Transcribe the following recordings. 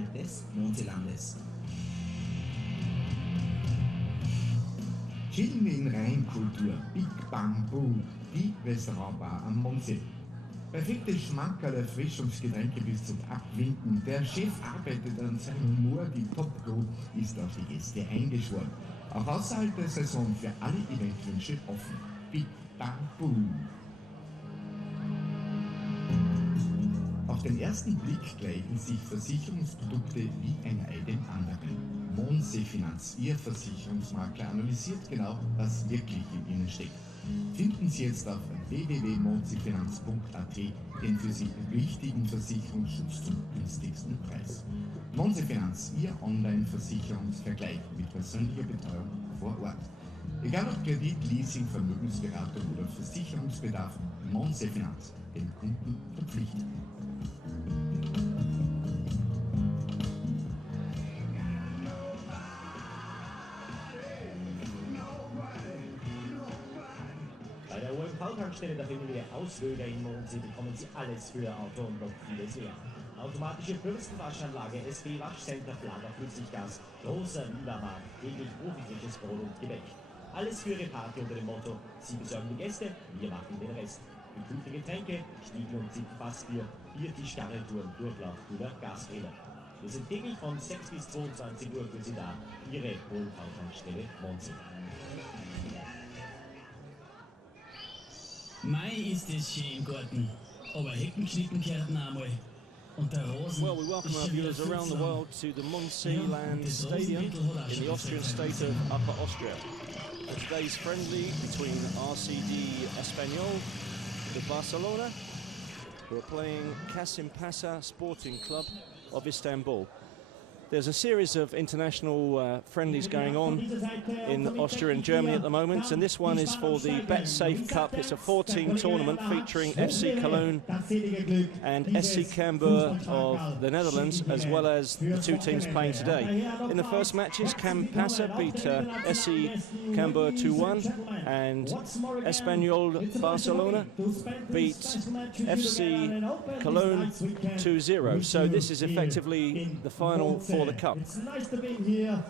Auswahl des Mondseelandes. Chillen wir in Rheinkultur, Big Bamboo, die Restaurantbar am Mondsee. Perfekte Schmankerl, Erfrischungsgetränke bis zum Abwinken. Der Chef arbeitet an seinem Humor, die Top-Crew ist auf die Gäste eingeschworen. Auch außerhalb der Saison für alle Eventwünsche offen. Big Bamboo. Auf den ersten Blick gleichen sich Versicherungsprodukte wie ein Ei dem anderen. Mondsee Finanz, Ihr Versicherungsmakler, analysiert genau, was wirklich in Ihnen steckt. Finden Sie jetzt auf www.mondseefinanz.at den für Sie wichtigen Versicherungsschutz zum günstigsten Preis. Mondsee Finanz, Ihr Online-Versicherungsvergleich mit persönlicher Betreuung vor Ort. Egal ob Kredit, Leasing, Vermögensberatung oder Versicherungsbedarf, Mondsee Finanz, den Kunden verpflichtet. Bei der OMV-Tankstelle der Familie Auswöger in Mondsee bekommen Sie alles für Ihr Auto und noch vieles mehr. Automatische Fürstenwaschanlage, SB-Waschcenter, Lagerflüssiggas, großer Viva-Markt, täglich profifrisches Brot und Gebäck. Alles für Ihre Party unter dem Motto: Sie besorgen die Gäste, wir machen den Rest. Gekühlte Getränke, Stiegel und Zipfassbier, Biertisch, Garnituren, Durchlaufkühler, Gasfehler. Wir sind täglich von 6 bis 22 Uhr für Sie da. Ihre OMV-Tankstelle Mondsee. Mai ist es schön im Garten, aber Heckenschnitten gehört noch einmal. Und der Rosen. Well, we welcome our viewers around the world to the Mondseeland Stadium in the Austrian state of Upper Austria. For today's friendly between RCD Espanyol de Barcelona, who are playing Kasimpasa Sporting Club of Istanbul. There's a series of international friendlies going on in Austria and Germany at the moment, and this one is for the Bet Safe Cup. It's a 4-team tournament featuring FC Cologne and SC Cambuur of the Netherlands, as well as the two teams playing today. In the first matches, Kasimpasa beat SC Cambuur 2-1, and Espanyol Barcelona beat FC Cologne 2-0. So this is effectively the final for the cup.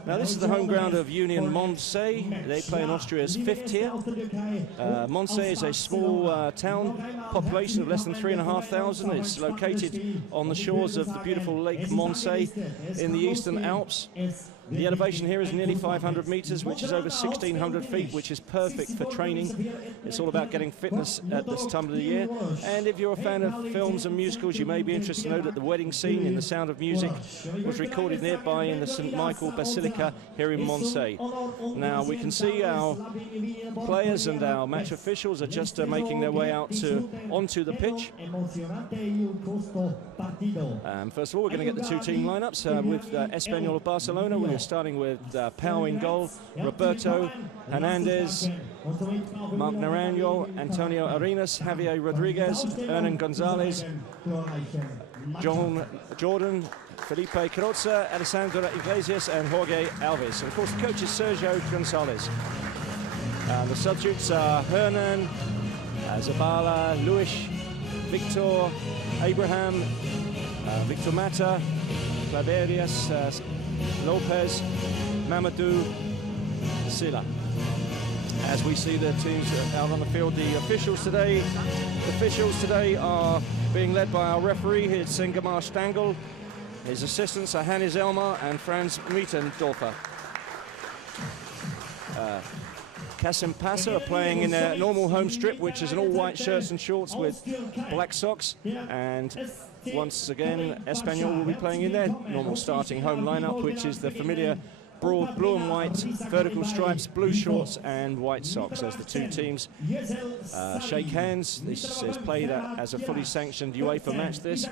Now this is the home ground of Union Mondsee. They play in Austria's 5th tier. Mondsee is a small town, population of less than 3,500. It's located on the shores of the beautiful Lake Mondsee in the Eastern Alps. The elevation here is nearly 500 meters, which is over 1,600 feet, which is perfect for training. It's all about getting fitness at this time of the year. And if you're a fan of films and musicals, you may be interested to know that the wedding scene in The Sound of Music was recorded nearby in the St. Michael Basilica here in Mondsee. Now we can see our players and our match officials are just making their way out onto the pitch. First of all, we're going to get the two-team lineups with Espanyol Barcelona. We're starting with Pau in goal, Roberto Hernandez, Marc Naranjo, Antonio Arenas, Javier Rodriguez, Hernan Gonzalez, Jordan, Felipe Carrozza, Alessandro Iglesias and Jorge Alves. And of course the coach is Sergio Gonzalez. The substitutes are Hernan, Zabala, Luis, Victor, Abraham, Victor Mata, Claverias, Lopez, Mamadou, Silla. As we see the teams out on the field, the officials today are being led by our referee here, Sengamar Stangl. His assistants are Hannes Elmar and Franz Mietendorfer. Kasimpasa are playing in a normal home strip, which is an all-white shirts and shorts with black socks, and once again Espanyol will be playing in their normal starting home lineup, which is the familiar broad blue and white vertical stripes, blue shorts and white socks as the two teams shake hands. This is played as a fully sanctioned UEFA match, this,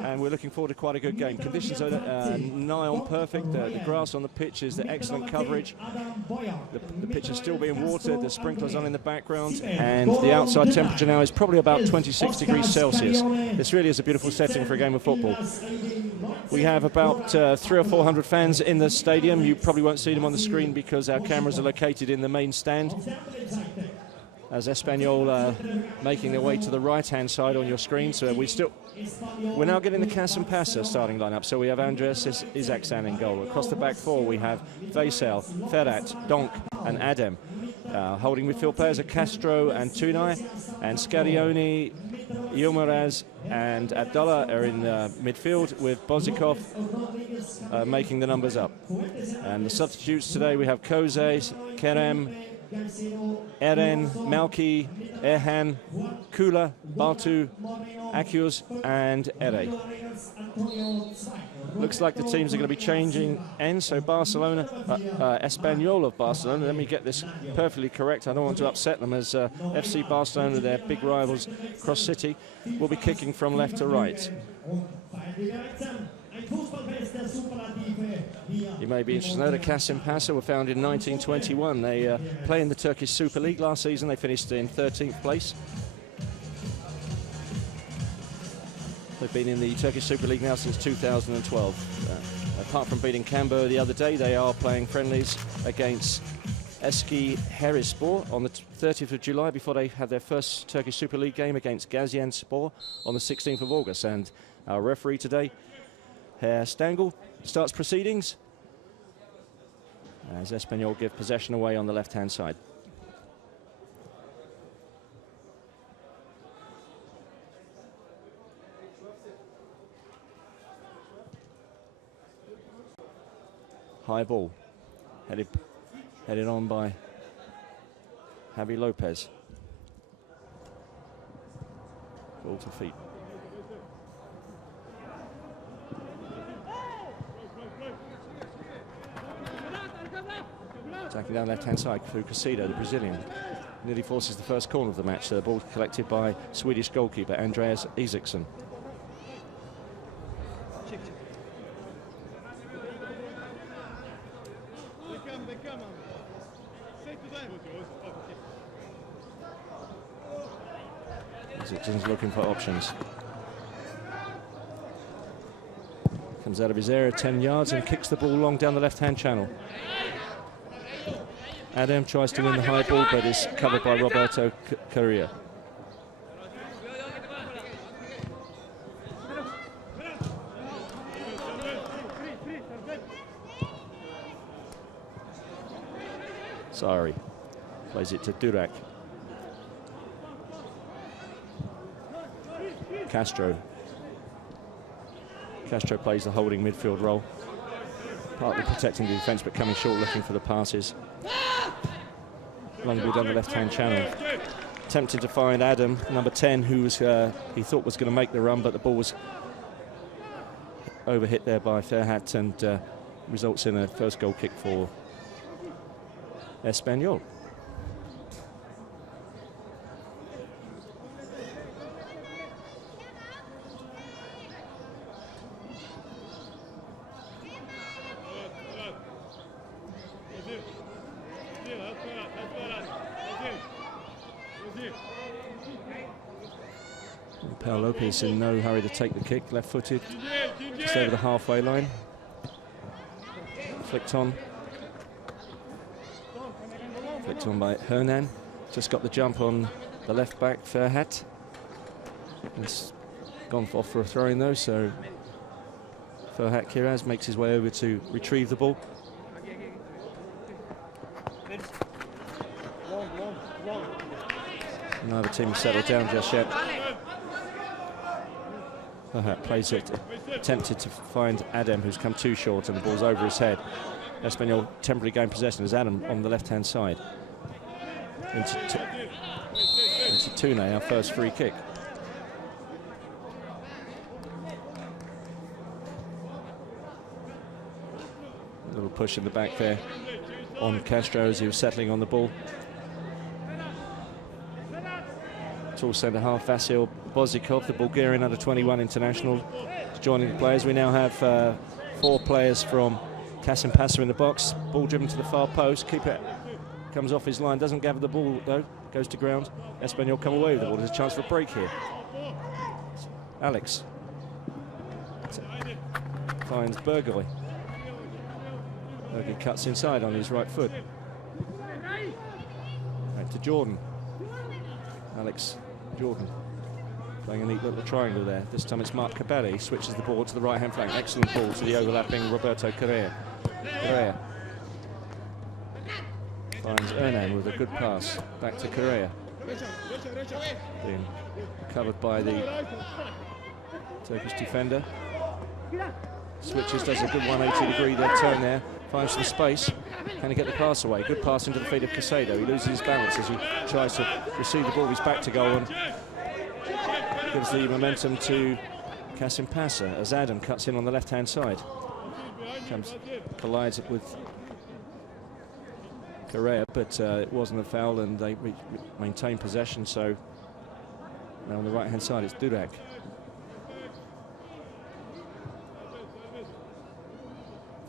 and we're looking forward to quite a good game. Conditions are nigh on perfect. The grass on the pitch is the excellent coverage. The pitch is still being watered, the sprinklers on in the background, and the outside temperature now is probably about 26 degrees Celsius. This really is a beautiful setting for a game of football. We have about 300 or 400 fans in the stadium. You probably won't see them on the screen because our cameras are located in the main stand. as Espanyol making their way to the right-hand side on your screen. So we're now getting the Kasimpasa starting lineup. So we have Andreas Isaacson in goal. Across the back four, we have Veysel, Ferhat, Donk, and Adem. Holding midfield players are Castro and Tunay, and Scarioni, Yilmaz, and Abdullah are in midfield, with Bozikov making the numbers up. And the substitutes today, we have Koze, Kerem, Eren, Malki, Erhan, Kula, Bartu, Akius, and Ere. Looks like the teams are going to be changing ends. So Barcelona, Espanyol of Barcelona, let me get this perfectly correct. I don't want to upset them, as FC Barcelona, their big rivals across City, will be kicking from left to right. You may be interested to know that Kasimpasa were founded in 1921. They play in the Turkish Super League. Last season they finished in 13th place. They've been in the Turkish Super League now since 2012. Apart from beating Cambo the other day, they are playing friendlies against Eski Herispor on the 30th of July before they have their first Turkish Super League game against Gaziantepspor on the 16th of August. And our referee today, Herr Stangl, starts proceedings as Espanyol give possession away on the left-hand side. High ball, headed on by Javi Lopez. Ball to feet. Attacking down left-hand side through Casido, the Brazilian. Nearly forces the first corner of the match. The ball collected by Swedish goalkeeper Andreas Isaacson. Isaacson's looking for options. Comes out of his area 10 yards and kicks the ball long down the left-hand channel. Adem tries to win the high ball, but is covered by Roberto Correa. Sorry, plays it to Durak. Castro plays the holding midfield role, partly protecting the defence but coming short looking for the passes. Long ball down the left-hand channel. Attempting to find Adam, number 10, who was he thought was going to make the run, but the ball was overhit there by Ferhat and results in a first goal kick for Espanyol. Paul Lopez in no hurry to take the kick, left-footed, just over the halfway line. Flicked on by Hernan. Just got the jump on the left back, Ferhat. It's gone off for a throw-in though, so Ferhat Kiraz makes his way over to retrieve the ball. Neither team settled down just yet. Ferhat plays it, attempted to find Adem, who's come too short, and the ball's over his head. Espanyol temporarily gain possession as Adam on the left-hand side. Into Tunay, our first free kick. A little push in the back there on Castro as he was settling on the ball. Tall centre half Vasil Bozikov, the Bulgarian under-21 international, is joining the players. We now have 4 players from Kasimpasa in the box. Ball driven to the far post. Keeper comes off his line, doesn't gather the ball though, goes to ground. Espanyol come away with the ball. There's a chance for a break here. Alex finds Bergoy. Bergoy cuts inside on his right foot. Back to Jordan. Alex Jordan playing a neat little triangle there. This time it's Mark Cabelli, switches the ball to the right-hand flank. Excellent ball to the overlapping Roberto Correa. Finds Hernan with a good pass back to Correa. Being covered by the Turkish defender. Switches, does a good 180-degree turn there. Finds some space. Can he get the pass away? Good pass into the feet of Casado. He loses his balance as he tries to receive the ball. He's back to goal and gives the momentum to Kasimpasa as Adam cuts in on the left-hand side. Collides with Correa, but it wasn't a foul and they maintain possession. So now on the right-hand side it's Durac.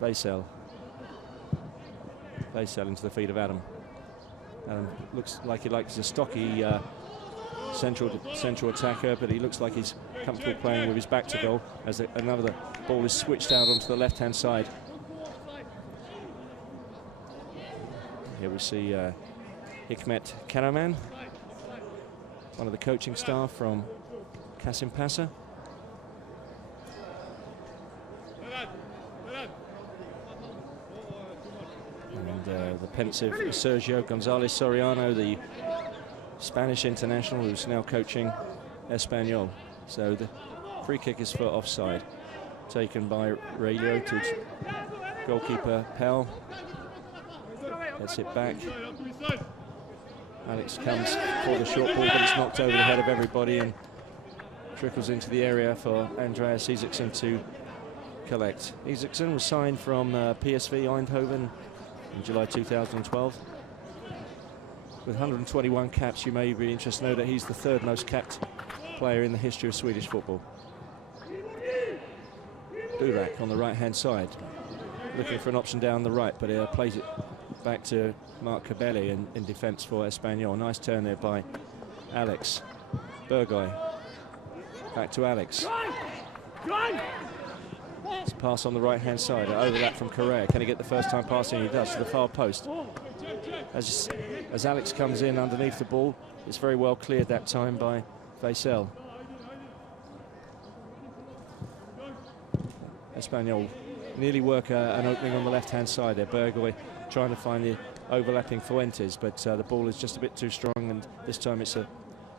Vaisel into the feet of Adam. Adam looks like he likes a stocky central attacker, but he looks like he's comfortable playing with his back to goal as another ball is switched out onto the left-hand side. Here we see Hikmet Karaman, one of the coaching staff from Kasimpasa. And the pensive Sergio González Soriano, the Spanish international who's now coaching Espanyol. So the free kick is for offside, taken by Raylio to goalkeeper Pell. Gets it back. Alex comes for the short ball, but it's knocked over the head of everybody and trickles into the area for Andreas Isaksson to collect. Isaksson was signed from PSV Eindhoven in July 2012. With 121 caps, you may be interested to know that he's the third most capped player in the history of Swedish football. Durac on the right-hand side, looking for an option down the right, but plays it back to Mark Cabelli in defence for Espanyol. Nice turn there by Alex. Burgoy. Back to Alex. It's pass on the right-hand side. An overlap from Correa. Can he get the first time passing? He does to the far post. As Alex comes in underneath the ball, it's very well cleared that time by Vaisel. Espanyol nearly work an opening on the left-hand side there. Burgoy trying to find the overlapping Fuentes, but the ball is just a bit too strong, and this time it's a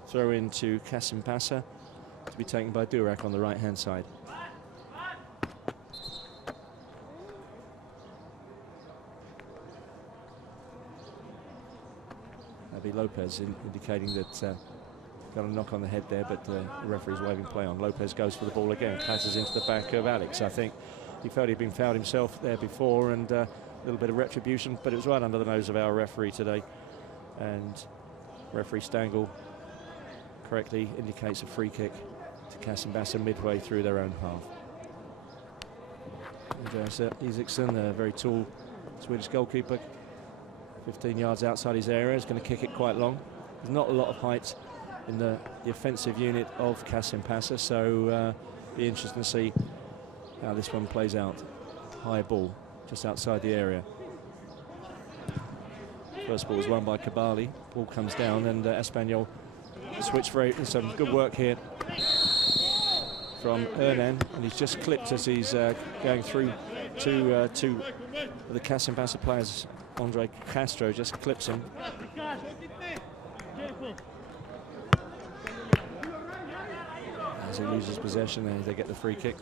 throw in to Kasimpasa to be taken by Durac on the right-hand side. That'd be Lopez indicating that got a knock on the head there, but the referee's waving play on. Lopez goes for the ball again, passes into the back of Alex. I think he felt he'd been fouled himself there before, and a little bit of retribution, but it was right under the nose of our referee today. And referee Stangl correctly indicates a free kick to Kasimpasa midway through their own half. Isaksson, a very tall Swedish goalkeeper, 15 yards outside his area, is going to kick it quite long. There's not a lot of height in the offensive unit of Kasimpasa, so be interesting to see how this one plays out. High ball just outside the area. First ball is won by Kabali. Ball comes down, and Espanyol switch some good work here from Hernan, and he's just clipped as he's going through to the Kasimpasa players. Andre Castro just clips him. As he loses possession, and they get the free kick.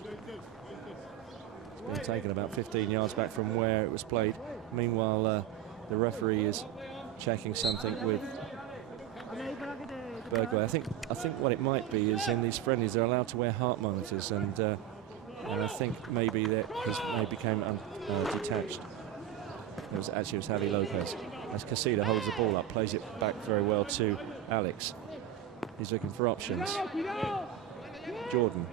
It's been taken about 15 yards back from where it was played. Meanwhile, the referee is checking something with Burgoy. I think what it might be is in these friendlies they're allowed to wear heart monitors, and I think maybe that became detached. It was Javi Lopez. As Casida holds the ball up, plays it back very well to Alex. He's looking for options. Jordan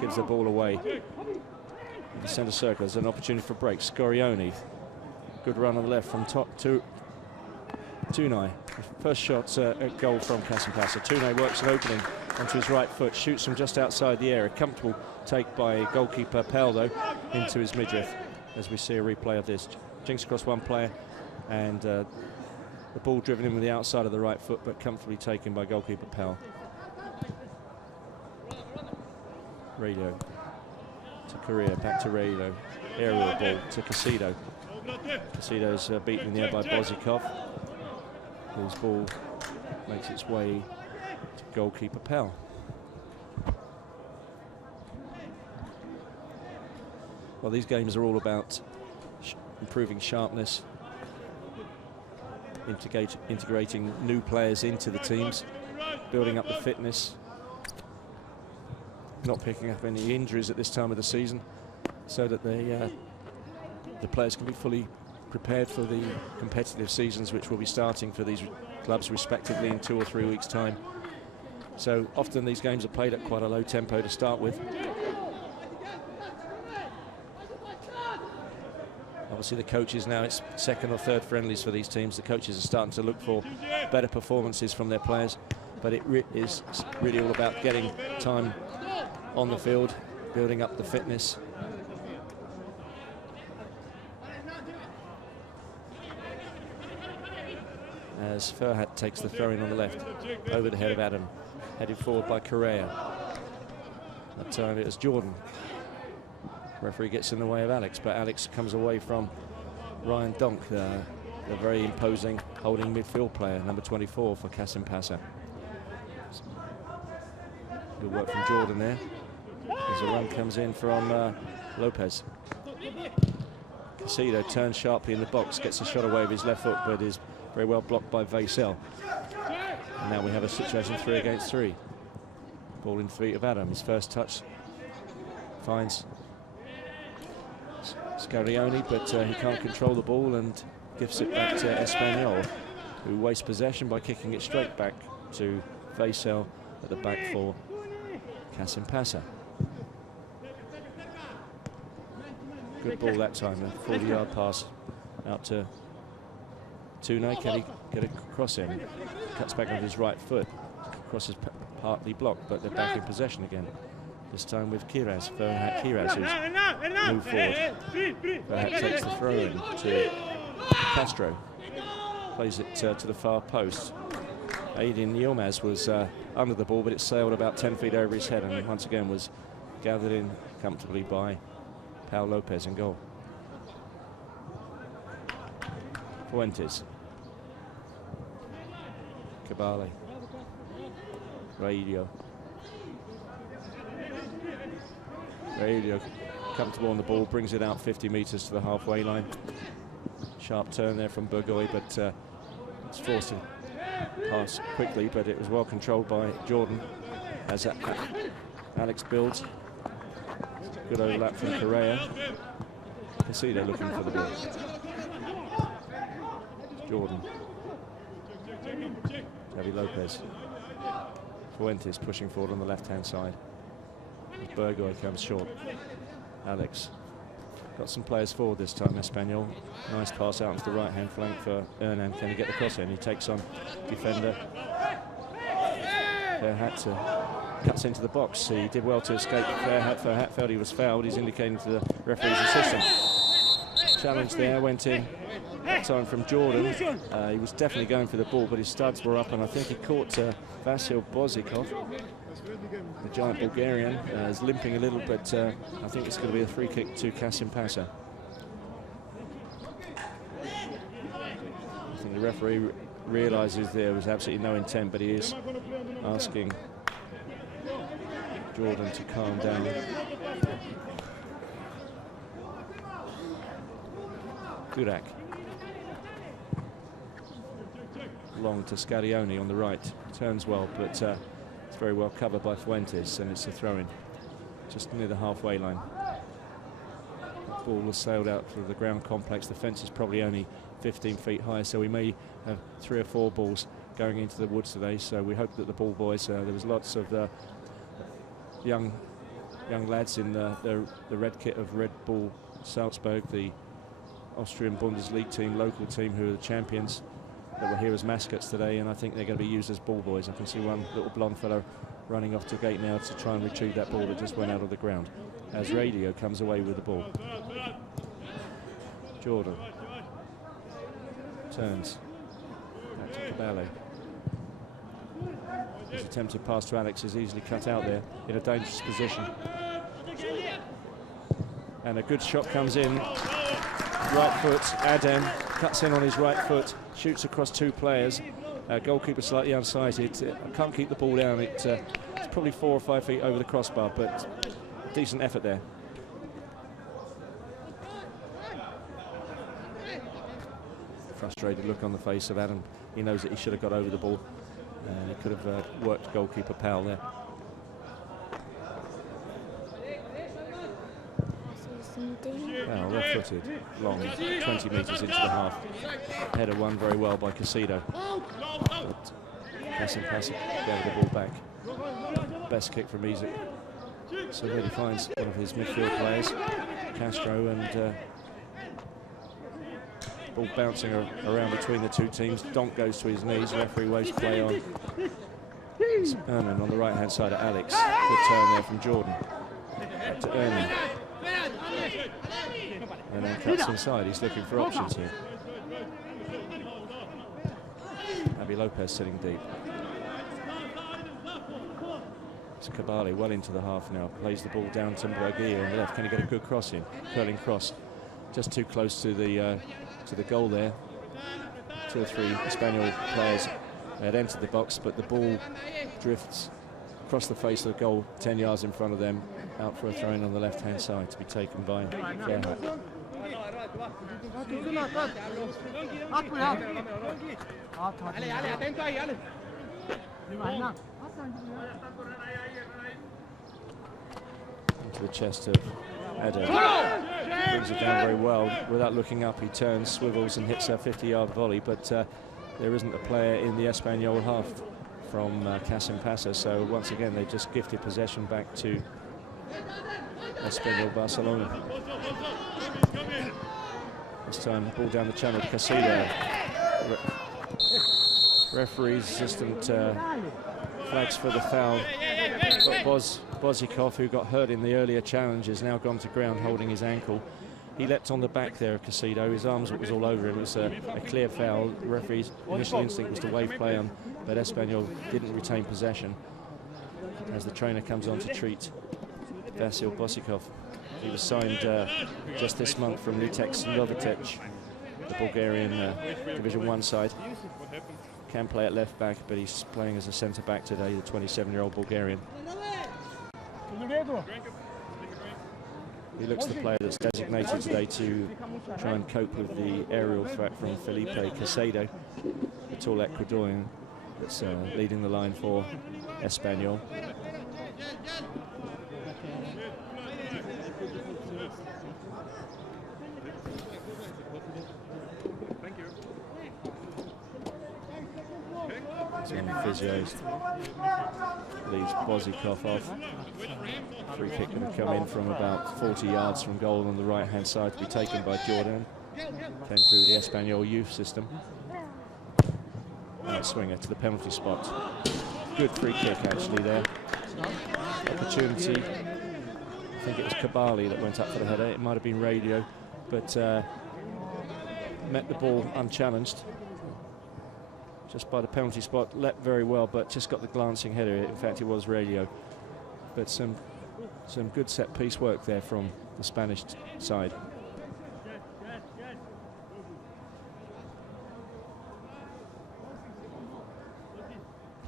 gives the ball away in the centre circle. There's an opportunity for break. Scorioni, good run on the left from top to Tunai. First shot at goal from Kasimpasa. Tunai works an opening onto his right foot, shoots from just outside the area. Comfortable take by goalkeeper Peldo into his midriff, as we see a replay of this. Jinks across one player, and The ball driven in with the outside of the right foot, but comfortably taken by goalkeeper Pell. Radio to Correa, back to Radio. Aerial ball to Casido. Casido's beaten in the air by Bozikov, whose ball makes its way to goalkeeper Pell. Well, these games are all about improving sharpness, integrating new players into the teams, building up the fitness, not picking up any injuries at this time of the season, so that the players can be fully prepared for the competitive seasons which will be starting for these clubs respectively in 2 or 3 weeks' time. So often these games are played at quite a low tempo to start with. Obviously the coaches now, it's second or third friendlies for these teams. The coaches are starting to look for better performances from their players, but it is really all about getting time on the field, building up the fitness. As Ferhat takes the throw-in on the left, over the head of Adam, headed forward by Correa. That time it was Jordan. Referee gets in the way of Alex, but Alex comes away from Ryan Donk, the very imposing holding midfield player, number 24 for Kasimpasa. Good work from Jordan there. As a run comes in from Lopez. Casido turns sharply in the box, gets a shot away with his left foot, but is very well blocked by Vaisel. And now we have a situation 3 against 3. Ball in the feet of Adam. His first touch finds Scarioni, but he can't control the ball and gives it back to Espanyol, who wastes possession by kicking it straight back to Vaisel at the back for Kasimpasa. Good ball that time, a 40-yard pass out to Tune. Can he get a cross in? Cuts back on his right foot. Cross is partly blocked, but they're back in possession again. This time with Kiraz, Ferhat Kiraz, who's moved forward. Ferhat takes the throw in to Castro. Plays it to the far post. Aidin Yilmaz was under the ball, but it sailed about 10 feet over his head and once again was gathered in comfortably by Pau Lopez in goal. Fuentes. Cabale. Radio comfortable on the ball, brings it out 50 metres to the halfway line. Sharp turn there from Burgoy, but it's forced to pass quickly, but it was well controlled by Jordan as Alex builds. Good overlap from Correa. Casido looking for the ball. Jordan. Javi Lopez. Fuentes pushing forward on the left-hand side. Burgoy comes short. Alex got some players forward this time, Espanyol. Nice pass out into the right-hand flank for Hernan. Can he get the cross in? He takes on defender. Ferhat cuts into the box. He did well to escape Ferhat felt he was fouled. He's indicating to the referee's assistant. Challenge there, went in. That time from Jordan. He was definitely going for the ball, but his studs were up, and I think he caught Vasil Bozikov. The giant Bulgarian is limping a little, but I think it's going to be a free kick to Kasimpasa. I think the referee realises there was absolutely no intent, but he is asking Jordan to calm down. Durak. Long to Scarioni on the right. Turns well, but it's very well covered by Fuentes, and it's a throw-in just near the halfway line. The ball has sailed out through the ground complex. The fence is probably only 15 feet high, so we may have 3 or 4 balls going into the woods today. So we hope that the ball boys, there was lots of young lads in the red kit of Red Bull Salzburg, the Austrian Bundesliga team, local team, who are the champions, that were here as mascots today, and I think they're going to be used as ball boys. I can see one little blonde fellow running off to the gate now to try and retrieve that ball that just went out of the ground as Radio comes away with the ball. Jordan turns, to Cabale. His attempted pass to Alex is easily cut out there in a dangerous position. And a good shot comes in. Right foot, Adem cuts in on his right foot, shoots across two players. Goalkeeper slightly unsighted. Can't keep the ball down. It's probably 4 or 5 feet over the crossbar, but decent effort there. Frustrated look on the face of Adam. He knows that he should have got over the ball. He could have worked goalkeeper Powell there. Well, left-footed, long, 20 metres into the half. Header won very well by Casido. But Kasimpasa gave the ball back. Best kick from Isaac. So really finds one of his midfield players, Castro, and ball bouncing around between the two teams. Donk goes to his knees, referee waves play on. It's Ernan on the right-hand side of Alex. Good turn there from Jordan. Back to Ernan. And then cuts inside. He's looking for options here. Avi Lopez sitting deep. It's Cabale well into the half now. Plays the ball down to Mbragia on the left. Can he get a good cross in? Curling cross. Just too close to the goal there. 2 or 3 Espanyol players had entered the box, but the ball drifts across the face of the goal 10 yards in front of them, out for a throw-in on the left-hand side to be taken by Fairhat. Into the chest of Adam. Brings it down very well. Without looking up, he turns, swivels and hits a 50-yard volley, but there isn't a player in the Espanyol half from Kasimpasa, so once again they just gifted possession back to Espanyol Barcelona. This time, ball down the channel, Casido. Referee's assistant flags for the foul. But Bozikov, who got hurt in the earlier challenge, has now gone to ground holding his ankle. He leapt on the back there of Casido. His arms was all over him. It was a clear foul. The referee's initial instinct was to wave play on, but Espanyol didn't retain possession as the trainer comes on to treat Vasil Bozikov. He was signed just this month from Litex Novitek, the Bulgarian Division 1 side. Can play at left back, but he's playing as a centre back today, the 27-year-old Bulgarian. He looks the player that's designated today to try and cope with the aerial threat from Felipe Caicedo, the tall Ecuadorian that's leading the line for Espanyol. Physios leads Bozikov off. Free kick going to come in from about 40 yards from goal on the right-hand side to be taken by Jordan. Came through the Espanyol youth system. And swinger to the penalty spot. Good free kick actually there. Opportunity. I think it was Cabale that went up for the header. It might have been Radio, but met the ball unchallenged. Just by the penalty spot, leapt very well, but just got the glancing header. In fact, it was Radio. But some good set-piece work there from the Spanish side.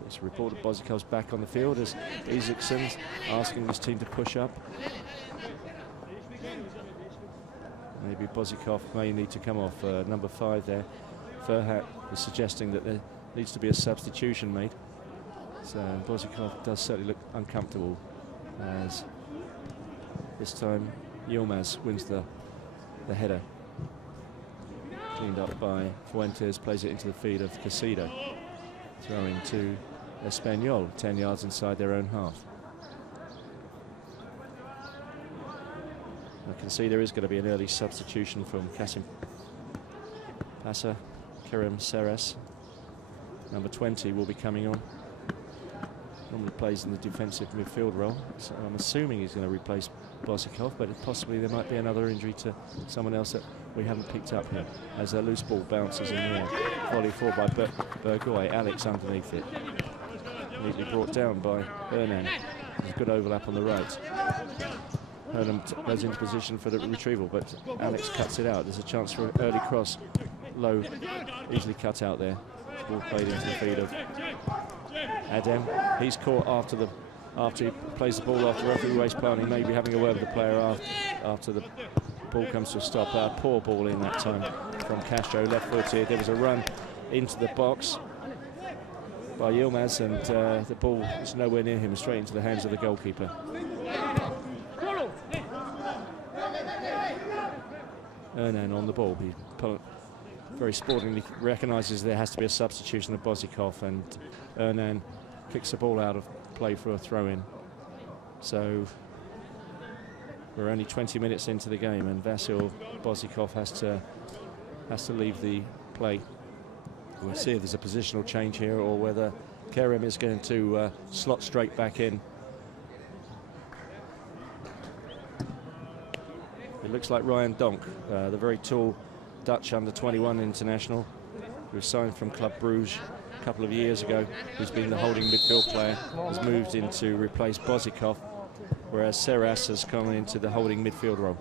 It's reported Bozikov's back on the field as Isaacson's asking his team to push up. Maybe Bozikov may need to come off. Number 5 there. Fairhat is suggesting that there needs to be a substitution made. So Bozikov does certainly look uncomfortable as this time Yilmaz wins the header. Cleaned up by Fuentes, plays it into the feet of Casido. Throwing to Espanyol, 10 yards inside their own half. I can see there is going to be an early substitution from Kasimpasa. Kerem Seres, number 20, will be coming on. Normally plays in the defensive midfield role, so I'm assuming he's going to replace Bosikov, but possibly there might be another injury to someone else that we haven't picked up here. As a loose ball bounces in the air, volley forward by Burgoy, Alex underneath it. Neatly brought down by Hernan. There's a good overlap on the right. Hernan goes into position for the retrieval, but Alex cuts it out. There's a chance for an early cross. Low, easily cut out there. Ball played into the feet of Adem. He's caught after he plays the ball after referee waste planning, maybe having a word with the player after the ball comes to a stop. Poor ball in that time from Castro, left-footed. There was a run into the box by Yilmaz, and the ball is nowhere near him, straight into the hands of the goalkeeper. Hernan on the ball. He very sportingly recognises there has to be a substitution of Bosikov, and Hernan kicks the ball out of play for a throw-in. So we're only 20 minutes into the game, and Vasil Bosikov has to leave the play. We'll see if there's a positional change here, or whether Kerem is going to slot straight back in. It looks like Ryan Donk, the very tall Dutch under-21 international, who was signed from Club Bruges a couple of years ago, who's been the holding midfield player, has moved in to replace Bosikov, whereas Serras has come into the holding midfield role.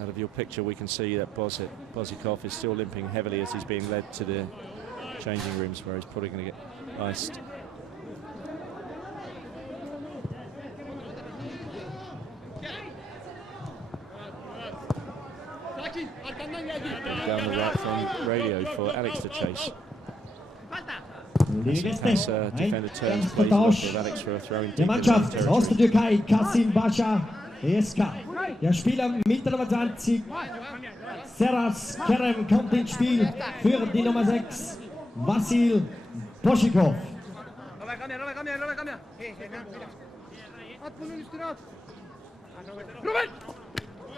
Out of your picture, we can see that Bosikov is still limping heavily as he's being led to the changing rooms, where he's probably going to get iced. Down the right from Radio for Alex to chase. Defender turns, plays off with Alex for a throw in. Der Mannschaft aus der Türkei, Kasimpasa, ESK. Der Spieler mit der Nummer 20, Serras Kerem, kommt ins Spiel für die Nummer 6, Vasil Bosikov.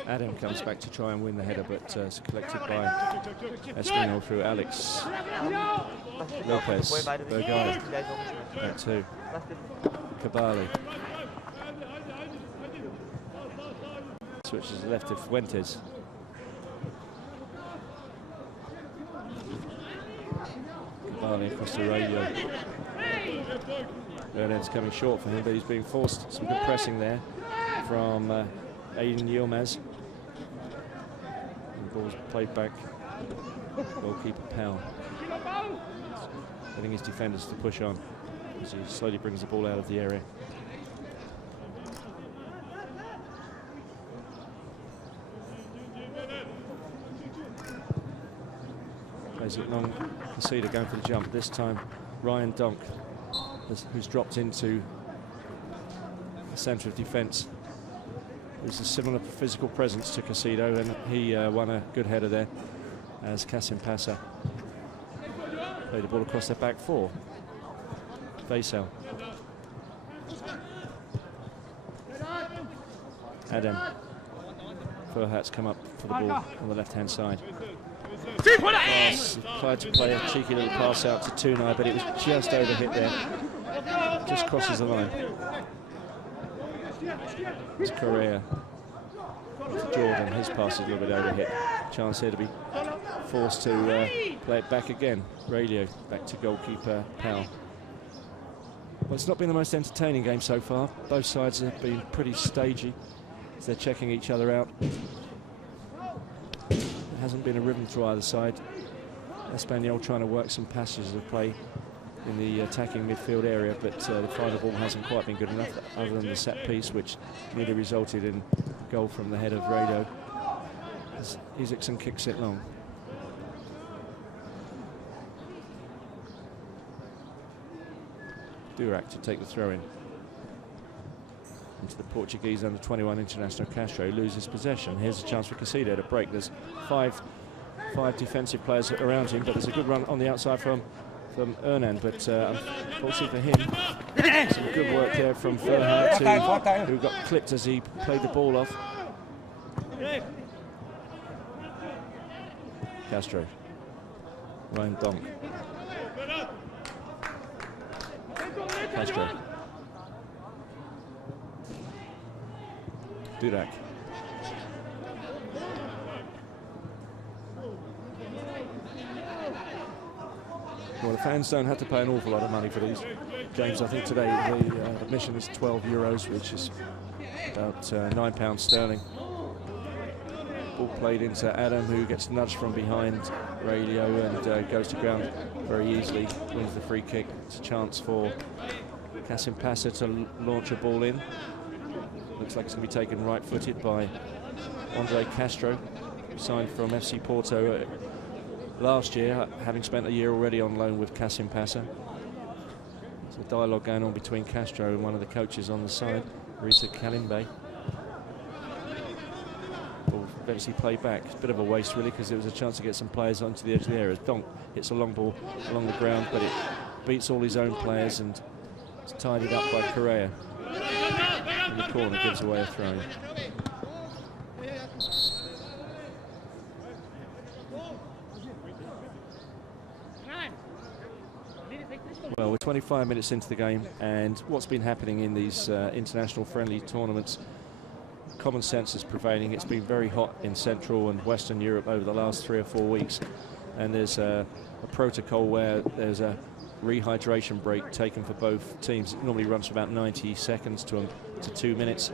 Adam comes back to try and win the header, but it's collected by Espanyol through Alex Lopez. Bergay back to Cabali. Switches left to Fuentes. Cabali across the Radio. Bernard's coming short for him, but he's being forced. Some good pressing there from Aiden Yilmaz. The ball's played back. Goalkeeper Powell getting his defenders to push on as he slowly brings the ball out of the area. Plays it long. Casida going for the jump. This time Ryan Donk, who's dropped into the centre of defence. There's a similar physical presence to Casido, and he won a good header there as Kasimpasa played the ball across their back four. Vasil. Adam. Furhat's come up for the ball on the left-hand side. Pass, tried to play a cheeky little pass out to Tunai, but it was just overhit there. Just crosses the line. It's Correa to Jordan. His pass is a little bit overhit. Chance here to be forced to play it back again. Radio back to goalkeeper Powell. Well, it's not been the most entertaining game so far. Both sides have been pretty stagey as they're checking each other out. There hasn't been a rhythm to either side. Espanyol trying to work some passages of play in the attacking midfield area, but the final ball hasn't quite been good enough, other than the set piece, which nearly resulted in a goal from the head of Rado. As Isaacson kicks it long. Durac to take the throw in. Into the Portuguese under-21 international Castro, loses possession. Here's a chance for Casido to break. There's five defensive players around him, but there's a good run on the outside from Hernan, but unfortunately for him, some good work there from Furhat, who got clipped as he played the ball off. Castro. Ryan Donk. Castro. Durac. Well, the fans don't have to pay an awful lot of money for these games. I think today the admission is €12, which is about £9 sterling. Ball played into Adam, who gets nudged from behind Radio and goes to ground very easily, wins the free kick. It's a chance for Kasimpasa to launch a ball in. Looks like it's going to be taken right-footed by Andre Castro, signed from FC Porto last year, having spent a year already on loan with Kasimpasa. There's a dialogue going on between Castro and one of the coaches on the side, Risa Kalimbe. Ball eventually played back. It's a bit of a waste, really, because there was a chance to get some players onto the edge of the area. Donk hits a long ball along the ground, but it beats all his own players and it's tidied up by Correa. In the corner, gives away a throw. Well, we're 25 minutes into the game, and what's been happening in these international friendly tournaments, common sense is prevailing. It's been very hot in Central and Western Europe over the last 3 or 4 weeks, and there's a protocol where there's a rehydration break taken for both teams. It normally runs for about 90 seconds to 2 minutes.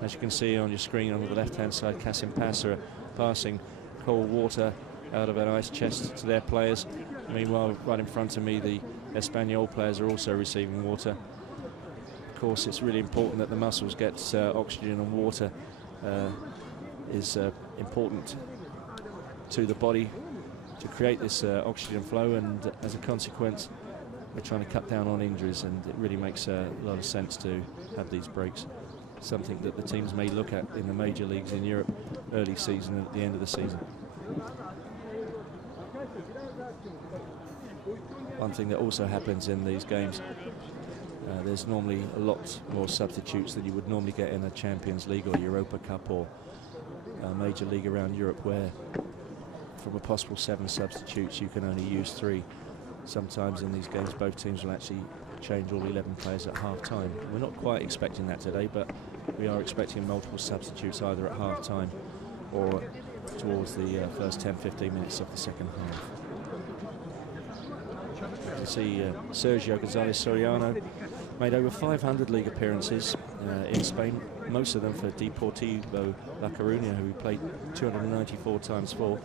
As you can see on your screen on the left-hand side, Kasimpasa passing cold water out of an ice chest to their players. Meanwhile, right in front of me, the Espanyol players are also receiving water. Of course, it's really important that the muscles get oxygen, and water is important to the body to create this oxygen flow, and as a consequence, we're trying to cut down on injuries, and it really makes a lot of sense to have these breaks. Something that the teams may look at in the major leagues in Europe early season and at the end of the season. One thing that also happens in these games, there's normally a lot more substitutes than you would normally get in a Champions League or Europa Cup or a major league around Europe, where from a possible 7 substitutes you can only use 3. Sometimes in these games both teams will actually change all 11 players at half-time. We're not quite expecting that today, but we are expecting multiple substitutes either at half-time or towards the first 10-15 minutes of the second half. You can see Sergio González Soriano made over 500 league appearances in Spain, most of them for Deportivo La Coruña, who he played 294 times for.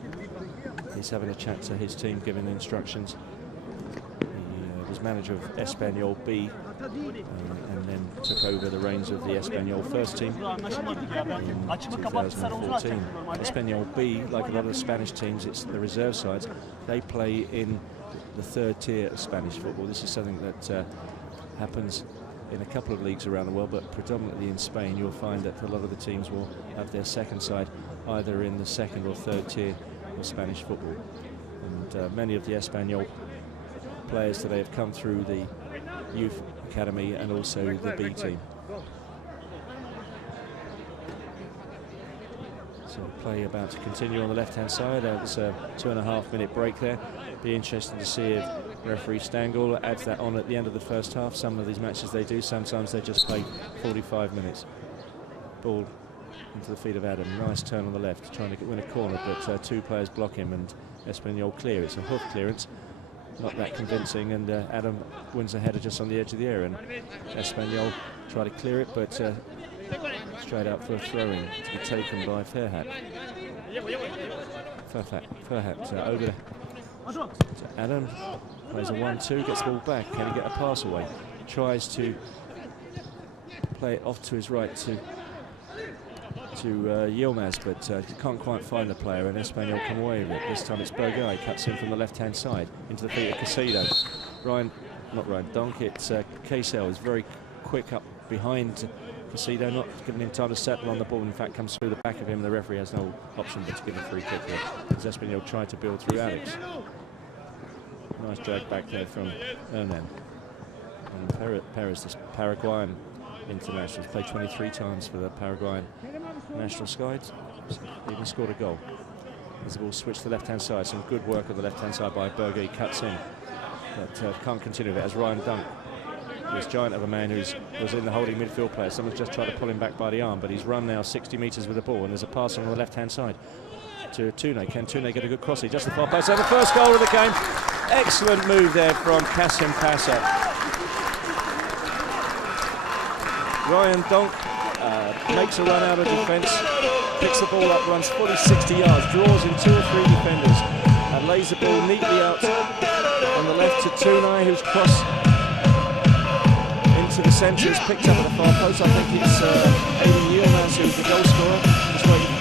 He's having a chat to his team, giving instructions. He was manager of Espanyol B and then took over the reins of the Espanyol first team in 2014. Espanyol B, like a lot of the Spanish teams, it's the reserve sides. They play in the 3rd tier of Spanish football. This is something that happens in a couple of leagues around the world, but predominantly in Spain. You'll find that a lot of the teams will have their second side either in the 2nd or 3rd tier of Spanish football. And many of the Espanyol players today have come through the youth academy and also the B team. So play about to continue on the left-hand side. It's a 2.5-minute break there. Be interesting to see if referee Stangl adds that on at the end of the first half. Some of these matches they do, sometimes they just play 45 minutes. Ball into the feet of Adam. Nice turn on the left, trying to win a corner, but 2 players block him and Espanyol clear. It's a hoof clearance, not that convincing, and Adam wins a header just on the edge of the area, and Espanyol try to clear it, but straight out for a throw-in to be taken by Ferhat. Ferhat over to Adam, plays a 1-2, gets the ball back. Can he get a pass away? Tries to play it off to his right to Yilmaz, but can't quite find the player, and Espanyol come away with it. This time it's Bergay, cuts in from the left-hand side into the feet of Casido. Donk, it's Kaysel is very quick up behind Casido, not giving him time to settle on the ball. In fact, comes through the back of him. The referee has no option but to give a free kick there, as Espanyol tried to build through Alex. Nice drag back there from Hernan. And Perez, this Paraguayan international, has played 23 times for the Paraguayan national side. Even scored a goal. As the ball switched to the left-hand side, some good work on the left-hand side by Berger. He cuts in, but can't continue with it as Ryan Dunk This giant of a man was in the holding midfield player. Someone's just tried to pull him back by the arm, but he's run now 60 metres with the ball, and there's a pass on the left-hand side to Tune. Can Tune get a good cross? He just the far post. So the first goal of the game. Excellent move there from Kasimpasa. Ryan Donk makes a run out of defence, picks the ball up, runs fully 60 yards, draws in 2 or 3 defenders, and lays the ball neatly out on the left to Tunai, who's crossed into the centre. He's picked up at the far post. I think it's Aiden Yilmaz who's the goal scorer. Just waiting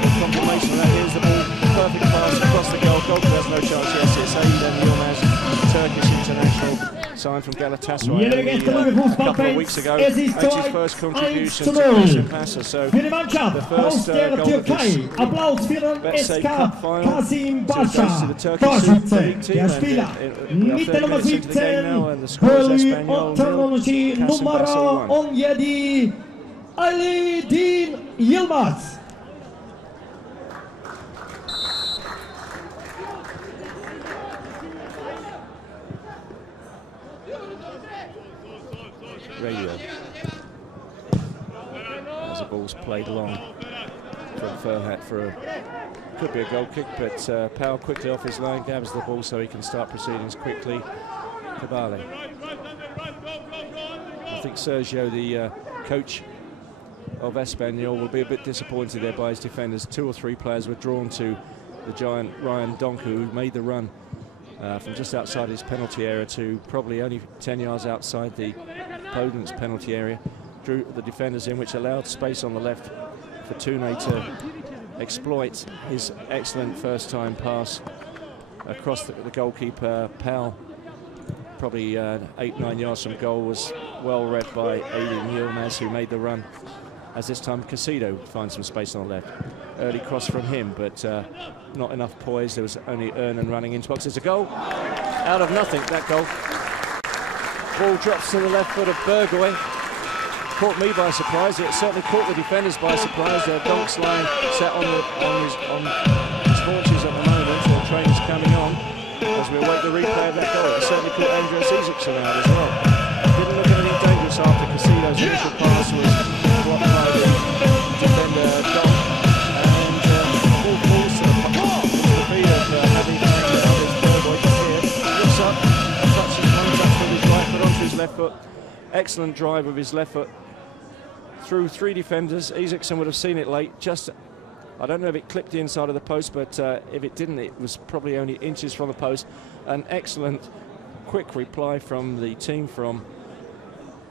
for confirmation of that. Here's the ball, perfect pass across the goal. Goalkeeper has no chance. Yes, it's Aiden Yilmaz, Turkish international, signed from Galatasaray a couple of weeks ago. Makes his first contribution to Kasimpasa. So the first goal of this Applaus für den SK Kasimpasa. Torschütze, der Spieler mit der Nummer 17, Polytechnologie Nummer Onjedi Aydin Yilmaz. Radio. As the ball's played along from Furhat for could be a goal kick, but Powell quickly off his line, grabs the ball so he can start proceedings quickly. Kabale. I think Sergio, the coach of Espanyol, will be a bit disappointed there by his defenders. 2 or 3 players were drawn to the giant Ryan Donk, who made the run from just outside his penalty area to probably only 10 yards outside the opponent's penalty area, drew the defenders in, which allowed space on the left for Tune to exploit his excellent first-time pass across the goalkeeper. Powell, probably 8-9 yards from goal, was well read by Aiden Yilmaz, who made the run, as this time Casido finds some space on the left. Early cross from him, but not enough poise. There was only Ernan running into box. There's a goal out of nothing, that goal. Ball drops to the left foot of Burgoy. Caught me by surprise. It certainly caught the defenders by surprise. Donk's line set on his haunches at the moment. The train is coming on as we await the replay of that goal. It certainly caught Andreas Isaacson out as well. Didn't look anything dangerous after Casido's initial pass was blocked by the defender Donk. Ball falls to the feet of Javi Burgoy. Looks up, touches one touch with his right foot onto his left foot. Excellent drive with his left foot through 3 defenders. Isaacson would have seen it late. I don't know if it clipped the inside of the post, but if it didn't, it was probably only inches from the post. An excellent, quick reply from the team from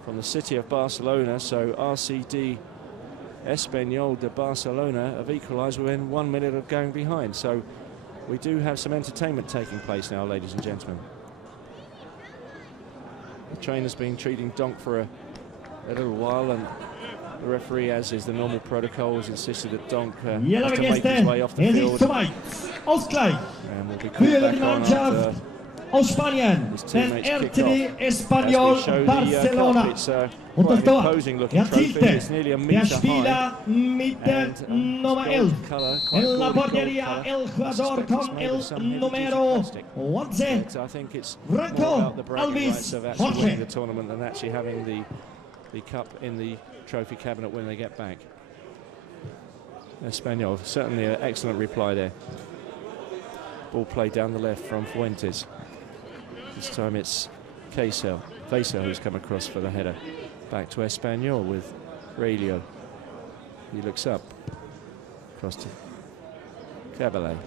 the city of Barcelona. So RCD Espanyol de Barcelona have equalised within 1 minute of going behind. So we do have some entertainment taking place now, ladies and gentlemen. The trainer's been treating Donk for a little while, and the referee, as is the normal protocol, has insisted that Donk has to make his way off the field. Ausgleich für die Mannschaft aus Spanien, den RCD Espanyol Barcelona. Und das Tor erzielte der Spieler mit der Nummer 11. En la portería el jugador con el número 11, Franco Alves Jorge. The tournament and actually having the cup in the trophy cabinet when they get back. Espanyol, certainly an excellent reply there. Ball played down the left from Fuentes. This time it's Vaisel who's come across for the header. Back to Espanyol with Relio. He looks up. Across to Caballé.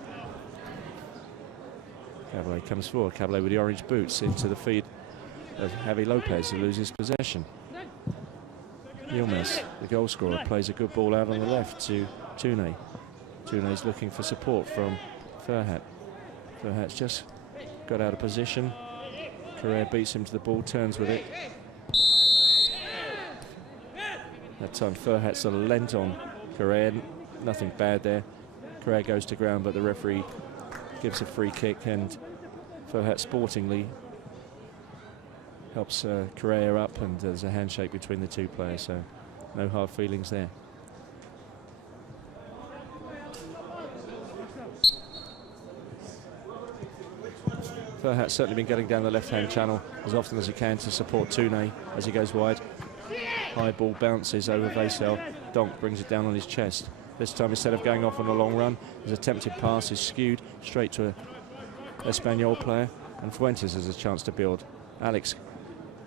Caballé comes forward. Caballé with the orange boots into the feed of Javi Lopez, who loses possession. Yilmaz, the goal scorer, plays a good ball out on the left to Tune. Tune's looking for support from Furhat. Furhat's just got out of position. Correa beats him to the ball, turns with it. That time Furhat sort of lent on Correa, nothing bad there. Correa goes to ground, but the referee gives a free kick, and Furhat sportingly helps Correa up, and there's a handshake between the 2 players, so no hard feelings there. Ferhat's certainly been getting down the left-hand channel as often as he can to support Toune as he goes wide. High ball bounces over Vaisel. Donk brings it down on his chest. This time, instead of going off on a long run, his attempted pass is skewed straight to an Espanyol player, and Fuentes has a chance to build. Alex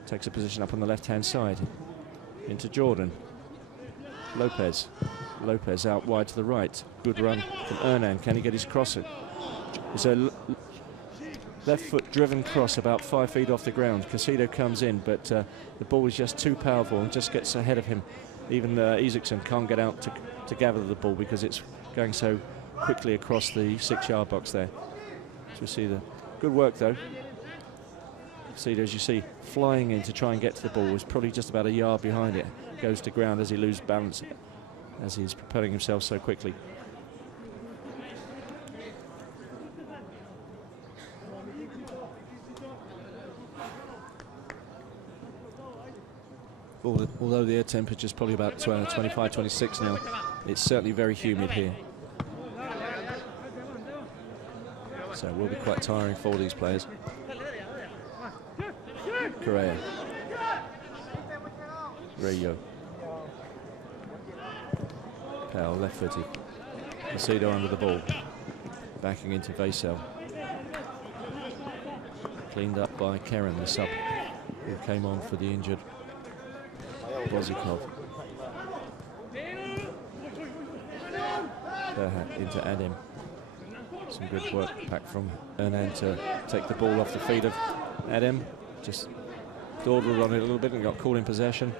takes a position up on the left-hand side. Into Jordan. Lopez. Lopez out wide to the right. Good run from Hernan. Can he get his cross in? It's a left foot driven cross about 5 feet off the ground. Casido comes in, but the ball is just too powerful and just gets ahead of him. Even Isaacson can't get out to gather the ball because it's going so quickly across the 6-yard box there. So we see the good work though. Casido, as you see, flying in to try and get to the ball, is probably just about a yard behind it. Goes to ground as he loses balance, as he's propelling himself so quickly. Although the air temperature is probably about 25, 26 now, it's certainly very humid here. So it will be quite tiring for these players. Correa. Rayo. Powell left-footed. Macedo under the ball. Backing into Vaisel. Cleaned up by Keren, the sub, who came on for the injured Bozikov. Ferhat into Adem. Some good work back from Hernan to take the ball off the feet of Adem. Just dawdled on it a little bit and got caught in possession.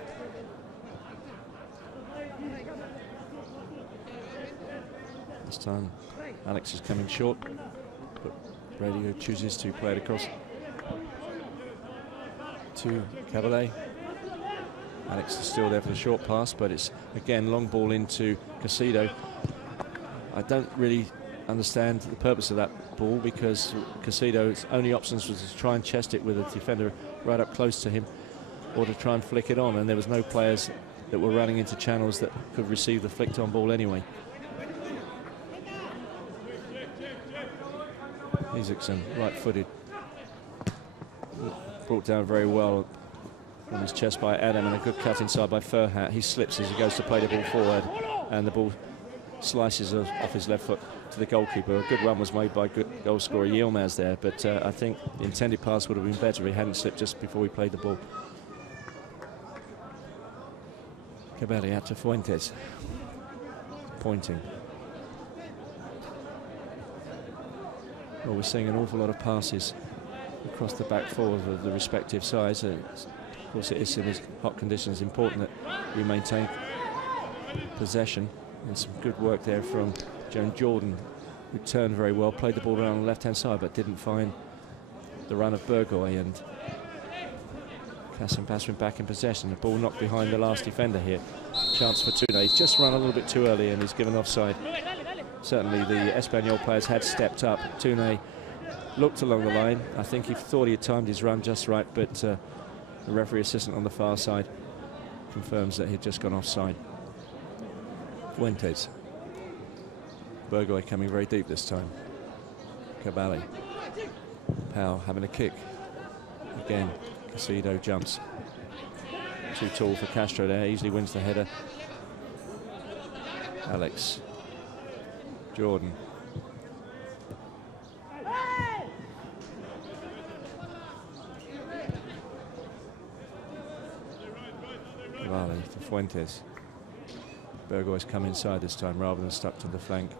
This time Alex is coming short, but Radio chooses to play it across to Caballé. Alex is still there for the short pass, but it's again long ball into Casido. I don't really understand the purpose of that ball, because Casido's only options was to try and chest it with a defender right up close to him, or to try and flick it on, and there was no players that were running into channels that could receive the flicked on ball anyway. Isaacson, right-footed, brought down very well from his chest by Adam, and a good cut inside by Ferhat. He slips as he goes to play the ball forward, and the ball slices off his left foot to the goalkeeper. A good run was made by good goal scorer Yilmaz there, but I think the intended pass would have been better if he hadn't slipped just before he played the ball. Caballé out to Fuentes, pointing. Well, we're seeing an awful lot of passes across the back four of the respective sides. Of course, it is in these hot conditions important that we maintain possession, and some good work there from Jordan, who turned very well, played the ball around on the left-hand side, but didn't find the run of Burgoy, and Kasimpasa went back in possession. The ball knocked behind the last defender here. Chance for Toune. He's just run a little bit too early and he's given offside. Certainly the Espanyol players had stepped up. Toune looked along the line. I think he thought he had timed his run just right, but the referee assistant on the far side confirms that he'd just gone offside. Fuentes. Burgoy coming very deep this time. Caballé. Powell having a kick. Again, Casido jumps. Too tall for Castro there, easily wins the header. Alex. Jordan. Valley to Fuentes. Burgoy's come inside this time rather than stuck to the flank.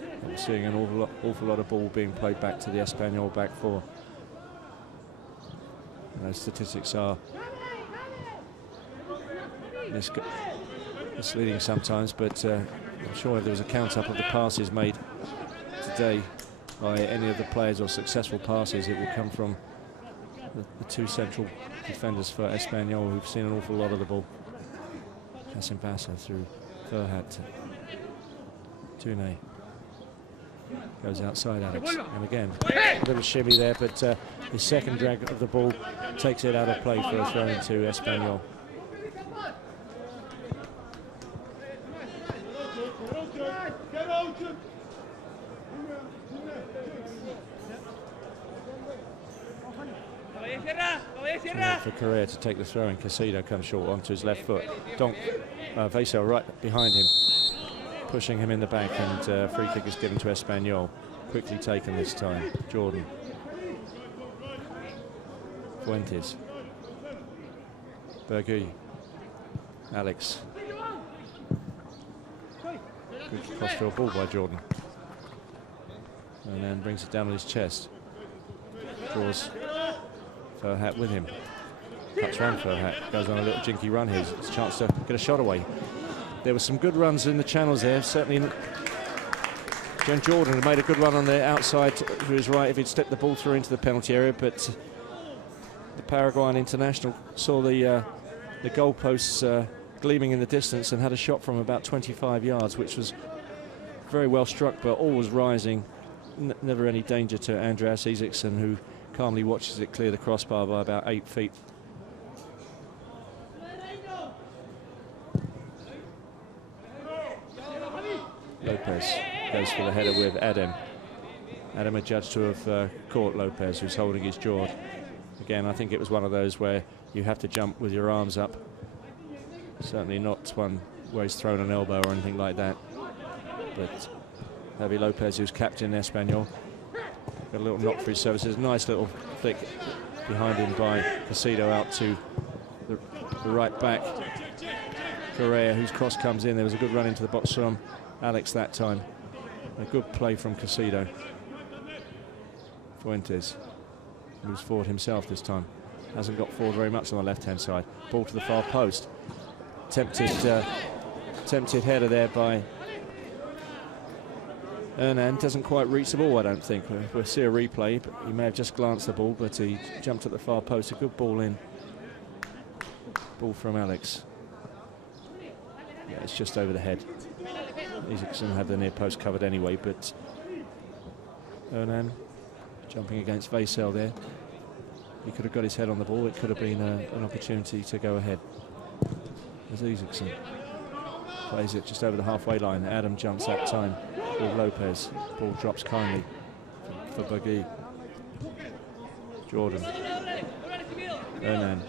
And we're seeing an awful lot of ball being played back to the Espanyol back four. And those statistics are misleading sometimes, but I'm sure if there was a count up of the passes made today by any of the players, or successful passes, it will come from the two central defenders for Espanyol, who've seen an awful lot of the ball. Kasimpasa through Ferhat. Toune goes outside Alex, and again a little shimmy there, but his second drag of the ball takes it out of play for a throw into Espanyol. For Correa to take the throw, and Casido comes short onto his left foot. Vaisel right behind him, pushing him in the back, and free kick is given to Espanyol. Quickly taken this time. Jordan. Fuentes. Bergui. Alex. Good cross-field ball by Jordan. And then brings it down on his chest. Draws Ferhat with him. Cuts round Ferhat. Goes on a little jinky run here. It's a chance to get a shot away. There were some good runs in the channels there. Certainly, Jen Jordan had made a good run on the outside to his right if he'd stepped the ball through into the penalty area, but the Paraguayan international saw the goalposts gleaming in the distance and had a shot from about 25 yards, which was very well struck, but always rising. Never any danger to Andreas Isaacson, who calmly watches it clear the crossbar by about 8 feet. Lopez goes for the header with Adem. Adem adjudged to have caught Lopez, who's holding his jaw. Again, I think it was one of those where you have to jump with your arms up. Certainly not one where he's thrown an elbow or anything like that. But Javi Lopez, who's captain Espanyol, got a little knock for his services. Nice little flick behind him by Casido out to the right back. Correa, whose cross comes in. There was a good run into the box from Alex that time. A good play from Casido. Fuentes moves forward himself this time. Hasn't got forward very much on the left-hand side. Ball to the far post. Tempted header there by Hernan. Doesn't quite reach the ball, I don't think. We'll see a replay, but he may have just glanced the ball, but he jumped at the far post. A good ball in. Ball from Alex. Yeah, it's just over the head. Isaacson had the near post covered anyway, but Hernan jumping against Vaisel there. He could have got his head on the ball. It could have been an opportunity to go ahead. As Isaacson plays it just over the halfway line. Adam jumps that time with Lopez. Ball drops kindly for Bergui. Jordan. Hernan.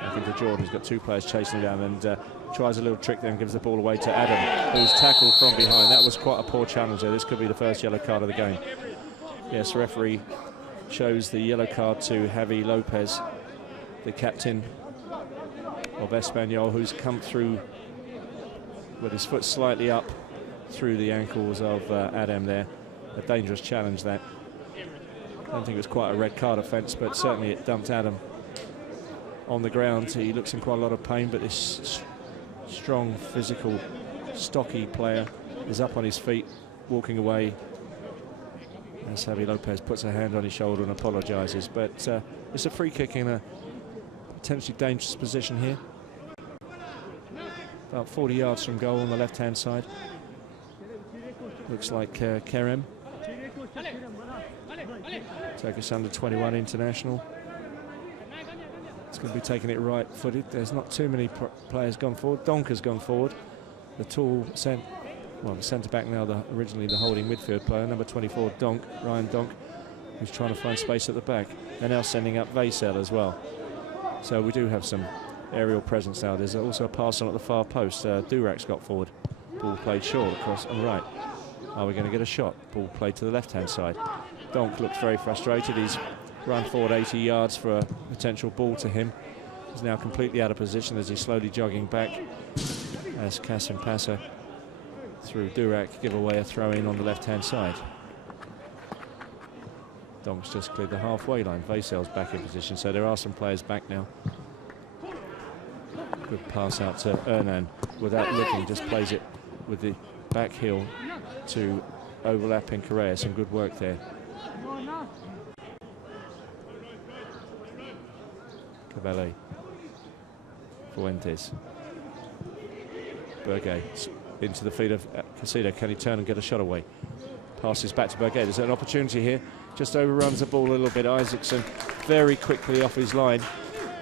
Back into Jordan. He's got two players chasing him down and tries a little trick there and gives the ball away to Adam, who's tackled from behind. That was quite a poor challenge there. This could be the first yellow card of the game. Yes, the referee shows the yellow card to Javi Lopez, the captain of Espanyol, who's come through with his foot slightly up through the ankles of Adam there. A dangerous challenge that. I don't think it was quite a red card offence, but certainly it dumped Adam on the ground. He looks in quite a lot of pain, but this strong, physical, stocky player is up on his feet, walking away. As Javi Lopez puts a hand on his shoulder and apologises. But it's a free kick in a potentially dangerous position here. About 40 yards from goal on the left-hand side. Looks like Kerem. Turkish under-21 international. It's going to be taking it right-footed. There's not too many players gone forward. Donk has gone forward. The tall centre-back now, originally the holding midfield player, number 24, Donk, Ryan Donk, who's trying to find space at the back. They're now sending up Vaisel as well. So we do have some aerial presence now. There's also a pass on at the far post. Durak's got forward. Ball played short across and right. Are we going to get a shot? Ball played to the left-hand side. Donk looks very frustrated. He's run forward 80 yards for a potential ball to him. He's now completely out of position as he's slowly jogging back. As Kasimpasa through Durak give away a throw-in on the left-hand side. Donk's just cleared the halfway line. Vaisel's back in position, so there are some players back now. Good pass out to Hernan without looking, just plays it with the back heel to overlapping Correa. Some good work there. Cavale. Fuentes. Bergui into the feet of Casido. Can he turn and get a shot away? Passes back to Bergui. There's an opportunity here. Just overruns the ball a little bit. Isaacson very quickly off his line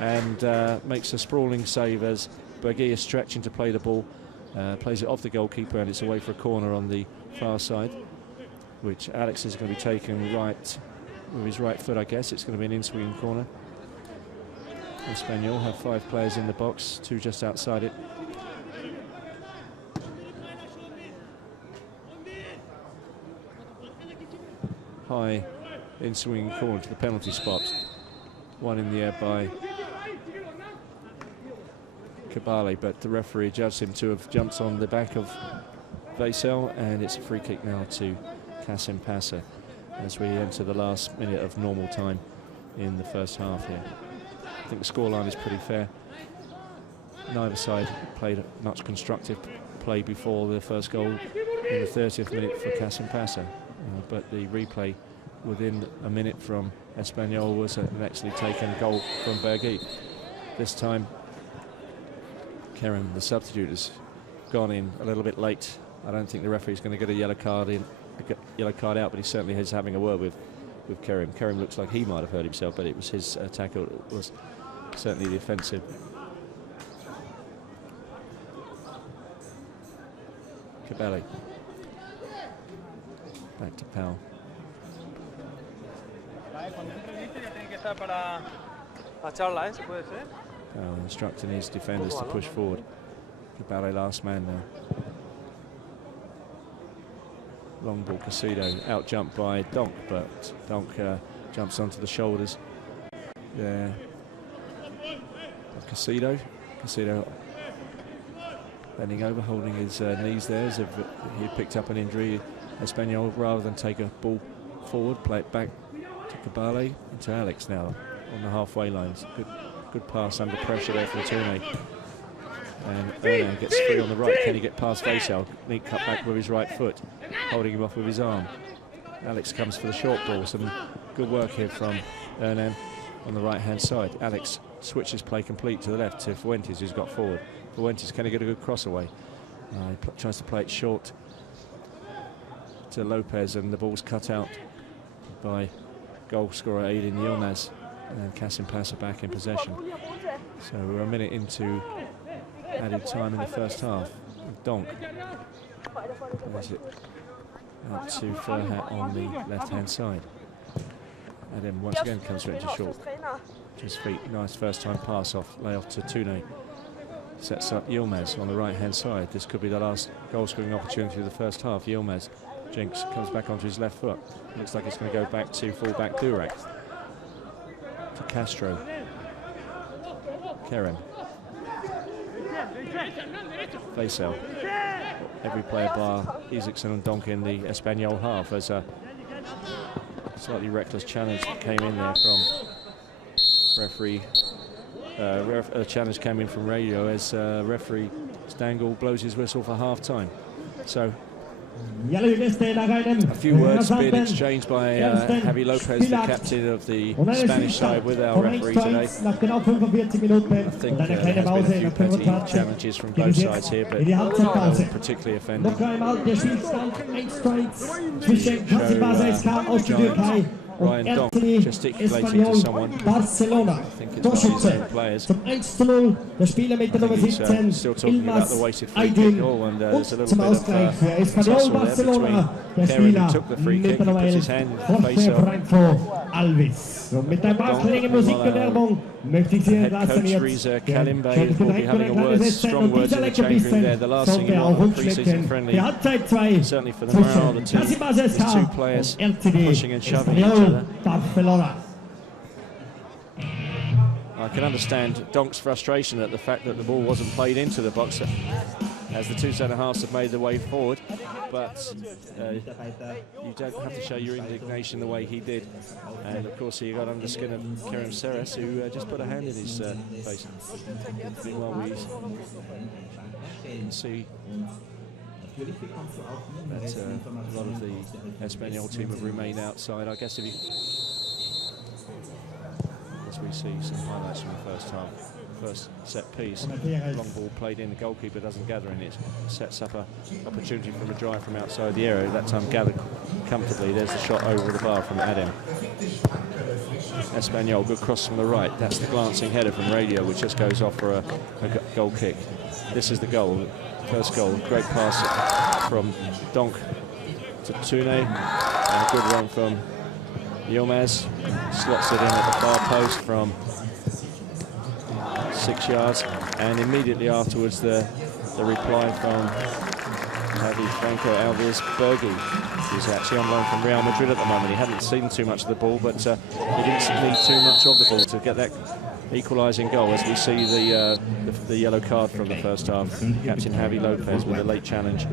and makes a sprawling save as Bergui is stretching to play the ball. Plays it off the goalkeeper and it's away for a corner on the far side, which Alex is going to be taking right with his right foot, I guess. It's going to be an in-swinging corner. Espanyol have 5 players in the box, 2 just outside it. High in swinging corner to the penalty spot. 1 in the air by Cabale, but the referee judged him to have jumped on the back of Vaisel, and it's a free kick now to Kasimpasa as we enter the last minute of normal time in the first half here. I think the scoreline is pretty fair. Neither side played much constructive play before the first goal in the 30th minute for Kasimpasa, but the replay within a minute from Espanyol was an excellently taken goal from Bergi. This time Kerem, the substitute, has gone in a little bit late. I don't think the referee's going to get a yellow card out, but he certainly is having a word with Kerem. Kerem looks like he might have hurt himself, but it was his tackle. It was certainly the offensive. Cabale. Back to Powell. Powell instructing his defenders to push forward. Cabale last man now. Long ball, Casido, out jumped by Donk, but Donk jumps onto the shoulders there. Casido bending over, holding his knees there as if he picked up an injury. Espanyol, rather than take a ball forward, play it back to Cabale, into Alex now on the halfway lines. Good pass under pressure there from Tourné. And Ernan gets free on the right. Can he get past Vaisel? Neat cut back with his right foot, holding him off with his arm. Alex comes for the short ball. Some good work here from Ernan on the right-hand side. Alex switches play complete to the left to Fuentes, who's got forward. Fuentes, can he get a good cross away? He tries to play it short to Lopez, and the ball's cut out by goal scorer Aiden Yilmaz, and Kasimpasa back in possession. So we're a minute into added time in the first half. Donk plays it out to Furhat on the left-hand side. Adam once again comes straight into short. His feet, nice first-time pass off, lay off to Tourné. Sets up Yilmaz on the right-hand side. This could be the last goal-scoring opportunity of the first half. Yilmaz, Jinx comes back onto his left foot. Looks like it's going to go back to full-back Durac. To Castro. Kerem. Vaisel. Every player bar Isaacson and Donk in the Espanyol half, as a slightly reckless challenge came in there from referee. A challenge came in from radio as referee Stangl blows his whistle for half-time. So a few words being exchanged by Javi Lopez, the captain of the Spanish side, with our referee today. I think there has been a few petty challenges from both sides here, but no particularly offending. Ryan Donk gesticulating to someone. Barcelona. I think it's one of his own players. Zum 1:0, der Spieler mit der Nummer 17, still talking about the weighted free kick Aydin. goal, and there's a Und little zum bit Ausgleich für of Espanyol tussle there Barcelona, der between Kerem, who Spieler took the free mit kick, der he Nummer puts his 11, hand in the face Jorge of Franco Alves. Und mit der Barcelona Musikbewerbung möchte ich Sie head entlassen coach jetzt. Riza Der Kalimbe Schöne will be having a word, setzen strong und words dieser in the change room Leckerbissen there. The last thing sollte you auch want a pre-season umschmecken. friendly, Die Halbzeit 2 certainly for the morale of the zwischen team, Kasimpasa these two SK players und RCD pushing and shoving each Espanyol other. Barcelona. I can understand Donk's frustration at the fact that the ball wasn't played into the box as the two centre-halves have made their way forward, but you don't have to show your indignation the way he did. And of course he got under the skin of Kerem Seres, who just put a hand in his face. Meanwhile we can see that a lot of the Espanyol team have remained outside. I guess if you... As we see some highlights from the first half. First set piece, long ball played in, the goalkeeper doesn't gather in it, sets up an opportunity from a drive from outside the area, that time gathered comfortably. There's the shot over the bar from Adem. Espanyol, good cross from the right, that's the glancing header from Radio, which just goes off for a goal kick. This is the goal, first goal, great pass from Donk to Tourné, and a good run from Yilmaz, slots it in at the far post from 6 yards, and immediately afterwards the reply from Javi Franco Alves Bergi, who's actually on loan from Real Madrid at the moment. He hadn't seen too much of the ball, but he didn't need too much of the ball to get that equalising goal, as we see the yellow card from the first half. Captain Javi Lopez with a late challenge.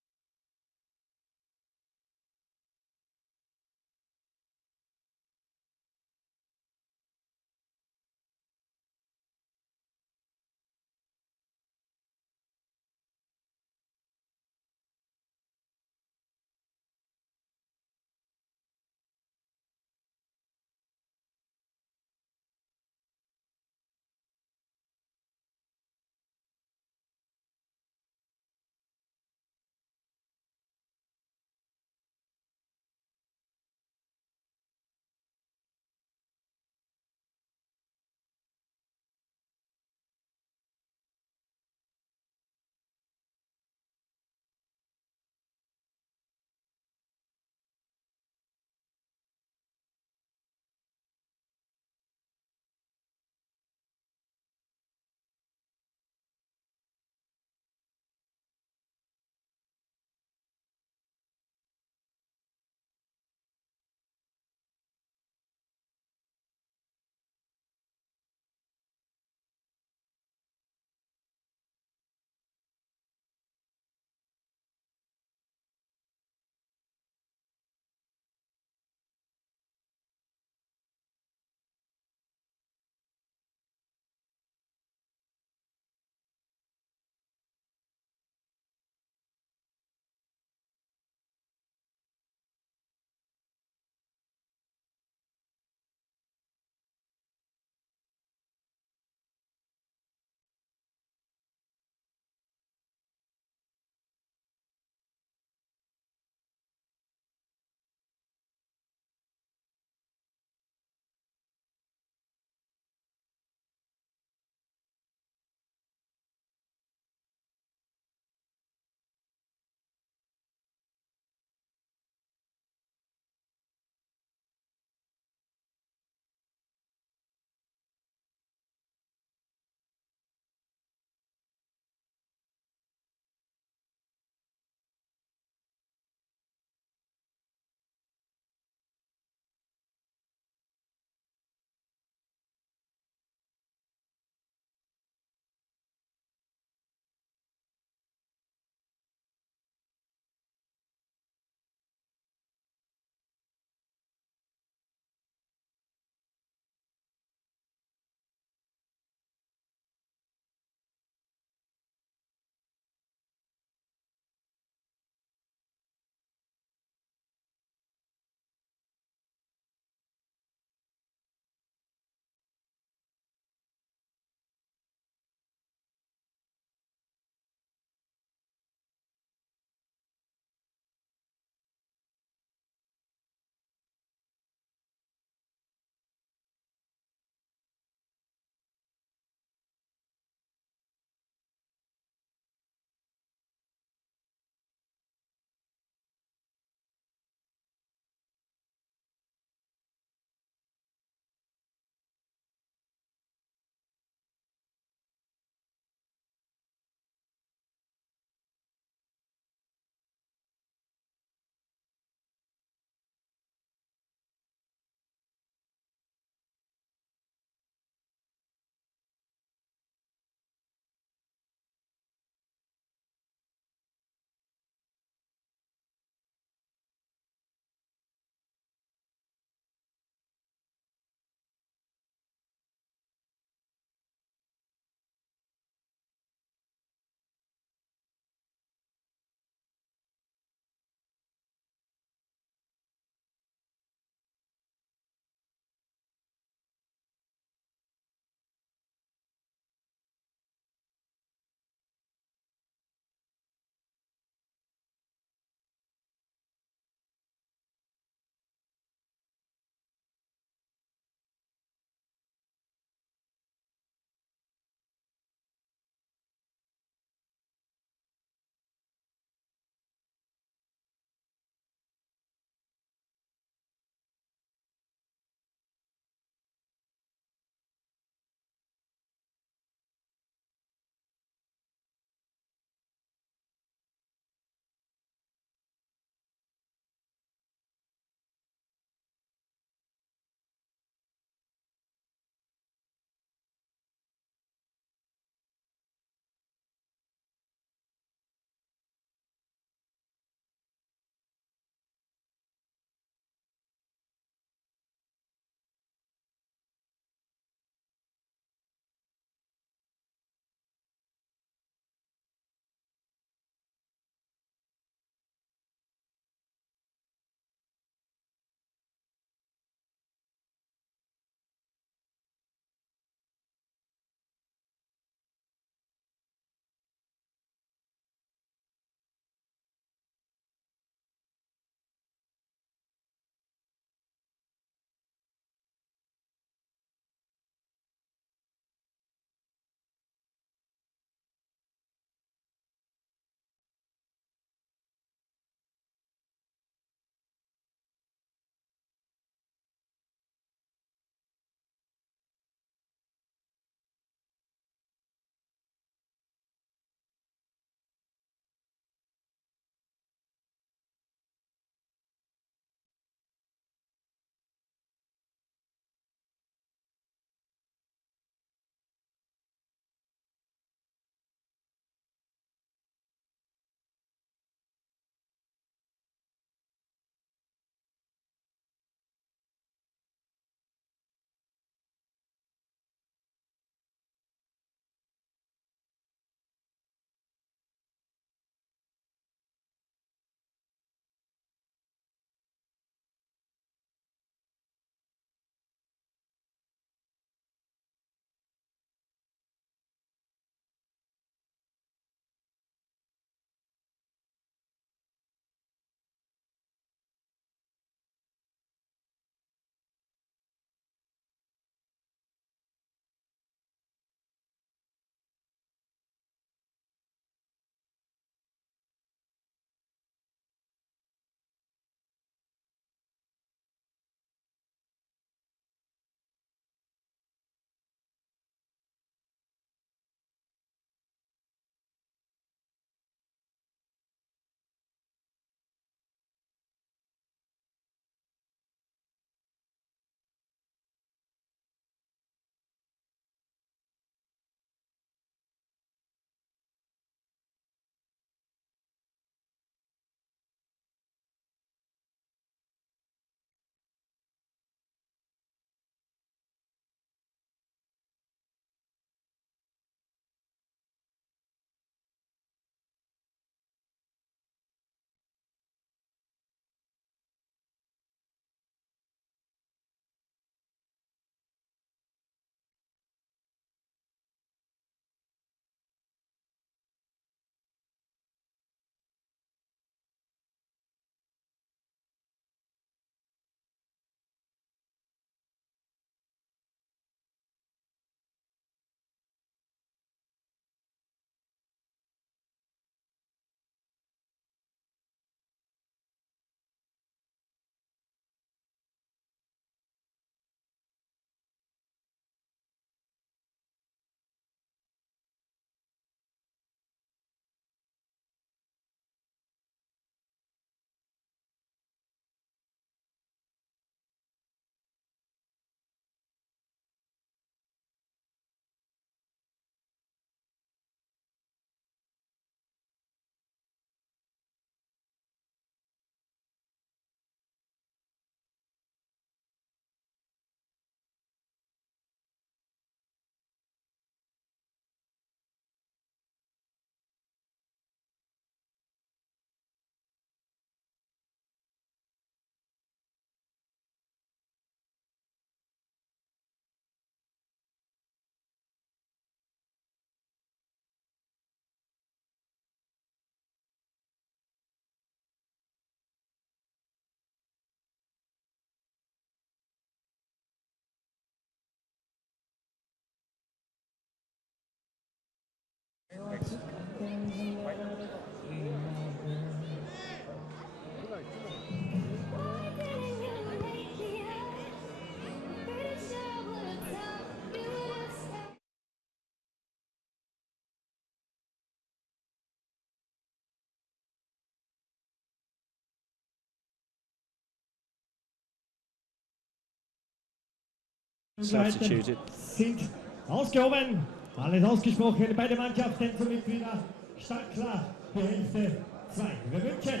Substituted. Sind ausgehoben. Alles ausgesprochen. Beide Mannschaften somit wieder stark klar. Die Hälfte 2. Wir wünschen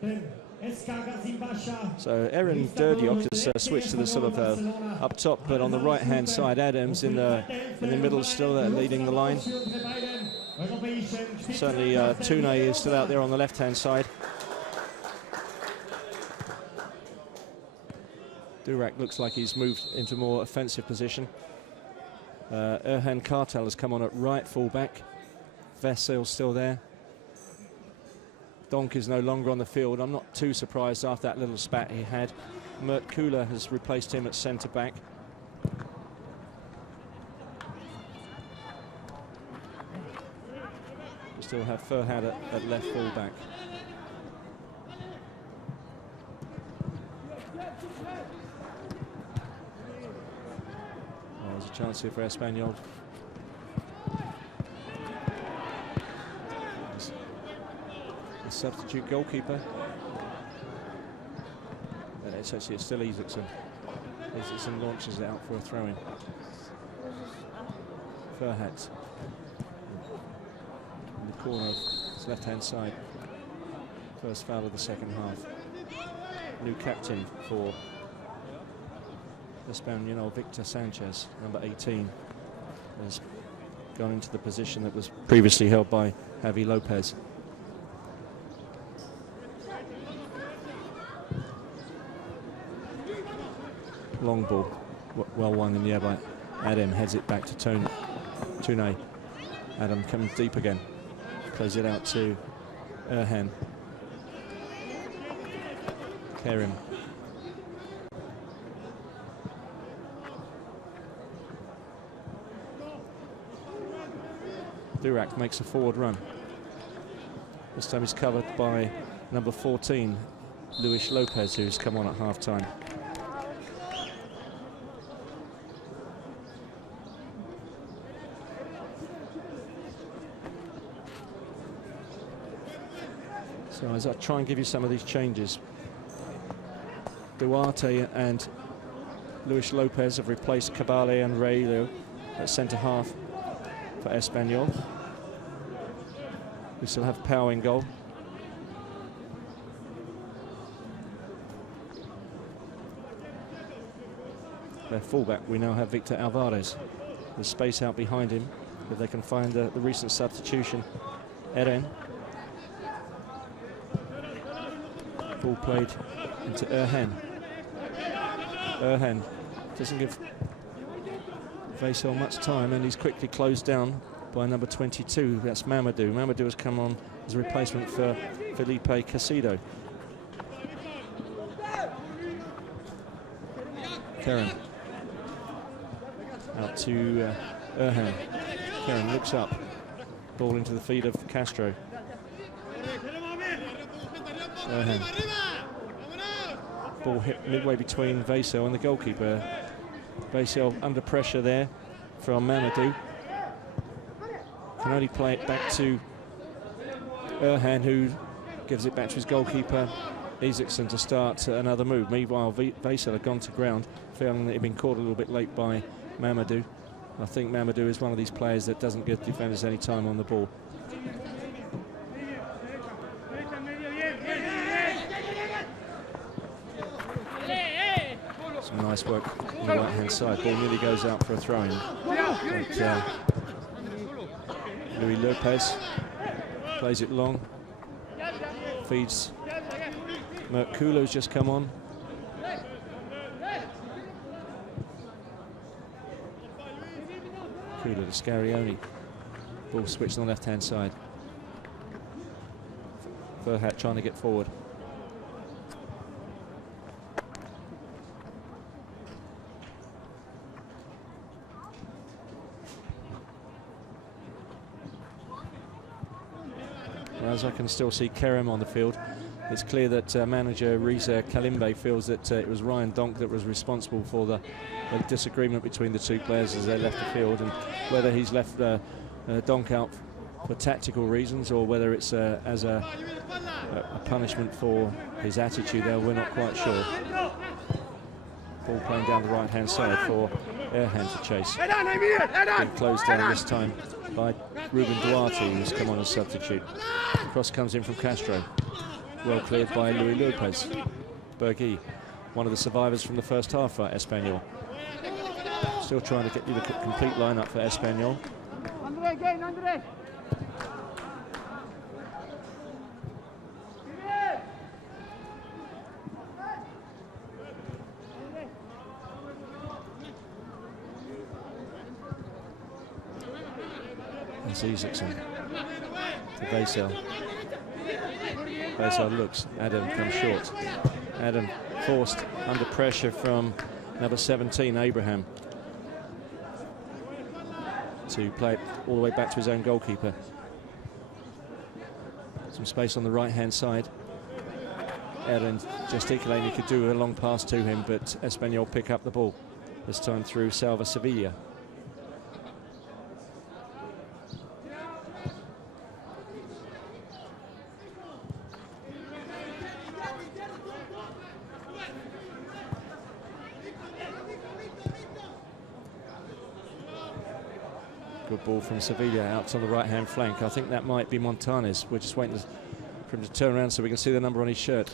den SK Kasimpasa. So Aaron Derdiok has switched to the sort of up top, but on the right hand side, Adams in the middle still leading the line. Certainly Tune is still out there on the left hand side. Durak looks like he's moved into more offensive position. Erhan Kartal has come on at right full-back. Vesel's still there. Donk is no longer on the field. I'm not too surprised after that little spat he had. Mert Kula has replaced him at centre-back. We still have Ferhat at left full-back. There's a chance here for Espanyol. The substitute goalkeeper. And it's actually still Isaacson. Isaacson launches it out for a throw-in. Ferhat. In the corner of his left-hand side. First foul of the second half. New captain for Espanyol, Victor Sanchez, number 18, has gone into the position that was previously held by Javi Lopez. Long ball, well won in the air by Adam, heads it back to Tune. Adam comes deep again, plays it out to Erhan. Kerim. Durak makes a forward run. This time he's covered by number 14, Luis Lopez, who's come on at half-time. So as I try and give you some of these changes, Duarte and Luis Lopez have replaced Cabale and Reylo at centre-half for Espanyol. We still have Pau in goal. Their fullback, we now have Victor Alvarez. There's space out behind him if they can find the recent substitution, Eren. Ball played into Erhan. Erhan doesn't give Vesel much time, and he's quickly closed down by number 22. That's Mamadou. Mamadou has come on as a replacement for Felipe Casido. Kerim out to Erhan. Kerim looks up. Ball into the feet of Castro. Erhan. Ball hit midway between Vesel and the goalkeeper. Vesel under pressure there from Mamadou. Can only play it back to Erhan, who gives it back to his goalkeeper Isaacson to start another move. Meanwhile, Vesel had gone to ground, feeling that he'd been caught a little bit late by Mamadou. I think Mamadou is one of these players that doesn't give defenders any time on the ball. Some nice work on the right-hand side. Ball nearly goes out for a throw-in. Luis Lopez plays it long, feeds Mert Kula, who's just come on. Kula to Scarioni. Ball switched on the left-hand side. Ferhat trying to get forward. as I can still see Kerem on the field. It's clear that manager Reza Kalimbe feels that it was Ryan Donk that was responsible for the disagreement between the two players as they left the field, and whether he's left Donk out for tactical reasons or whether it's as a punishment for his attitude there, we're not quite sure. Ball playing down the right-hand side for Erhan to chase. Being closed down this time by Ruben Duarte, who's come on as substitute. Cross comes in from Castro. Well cleared by Luis Lopez. Bergui, one of the survivors from the first half for Espanyol. Still trying to get you the complete lineup for Espanyol. That's Isaacson to Vaisel. Vaisel looks, Adam comes short. Adam forced under pressure from number 17, Abraham, to play it all the way back to his own goalkeeper. Some space on the right-hand side. Aaron gesticulating, he could do a long pass to him, but Espanyol pick up the ball, this time through Salva Sevilla. Good ball from Sevilla out on the right-hand flank. I think that might be Montanes. We're just waiting for him to turn around so we can see the number on his shirt.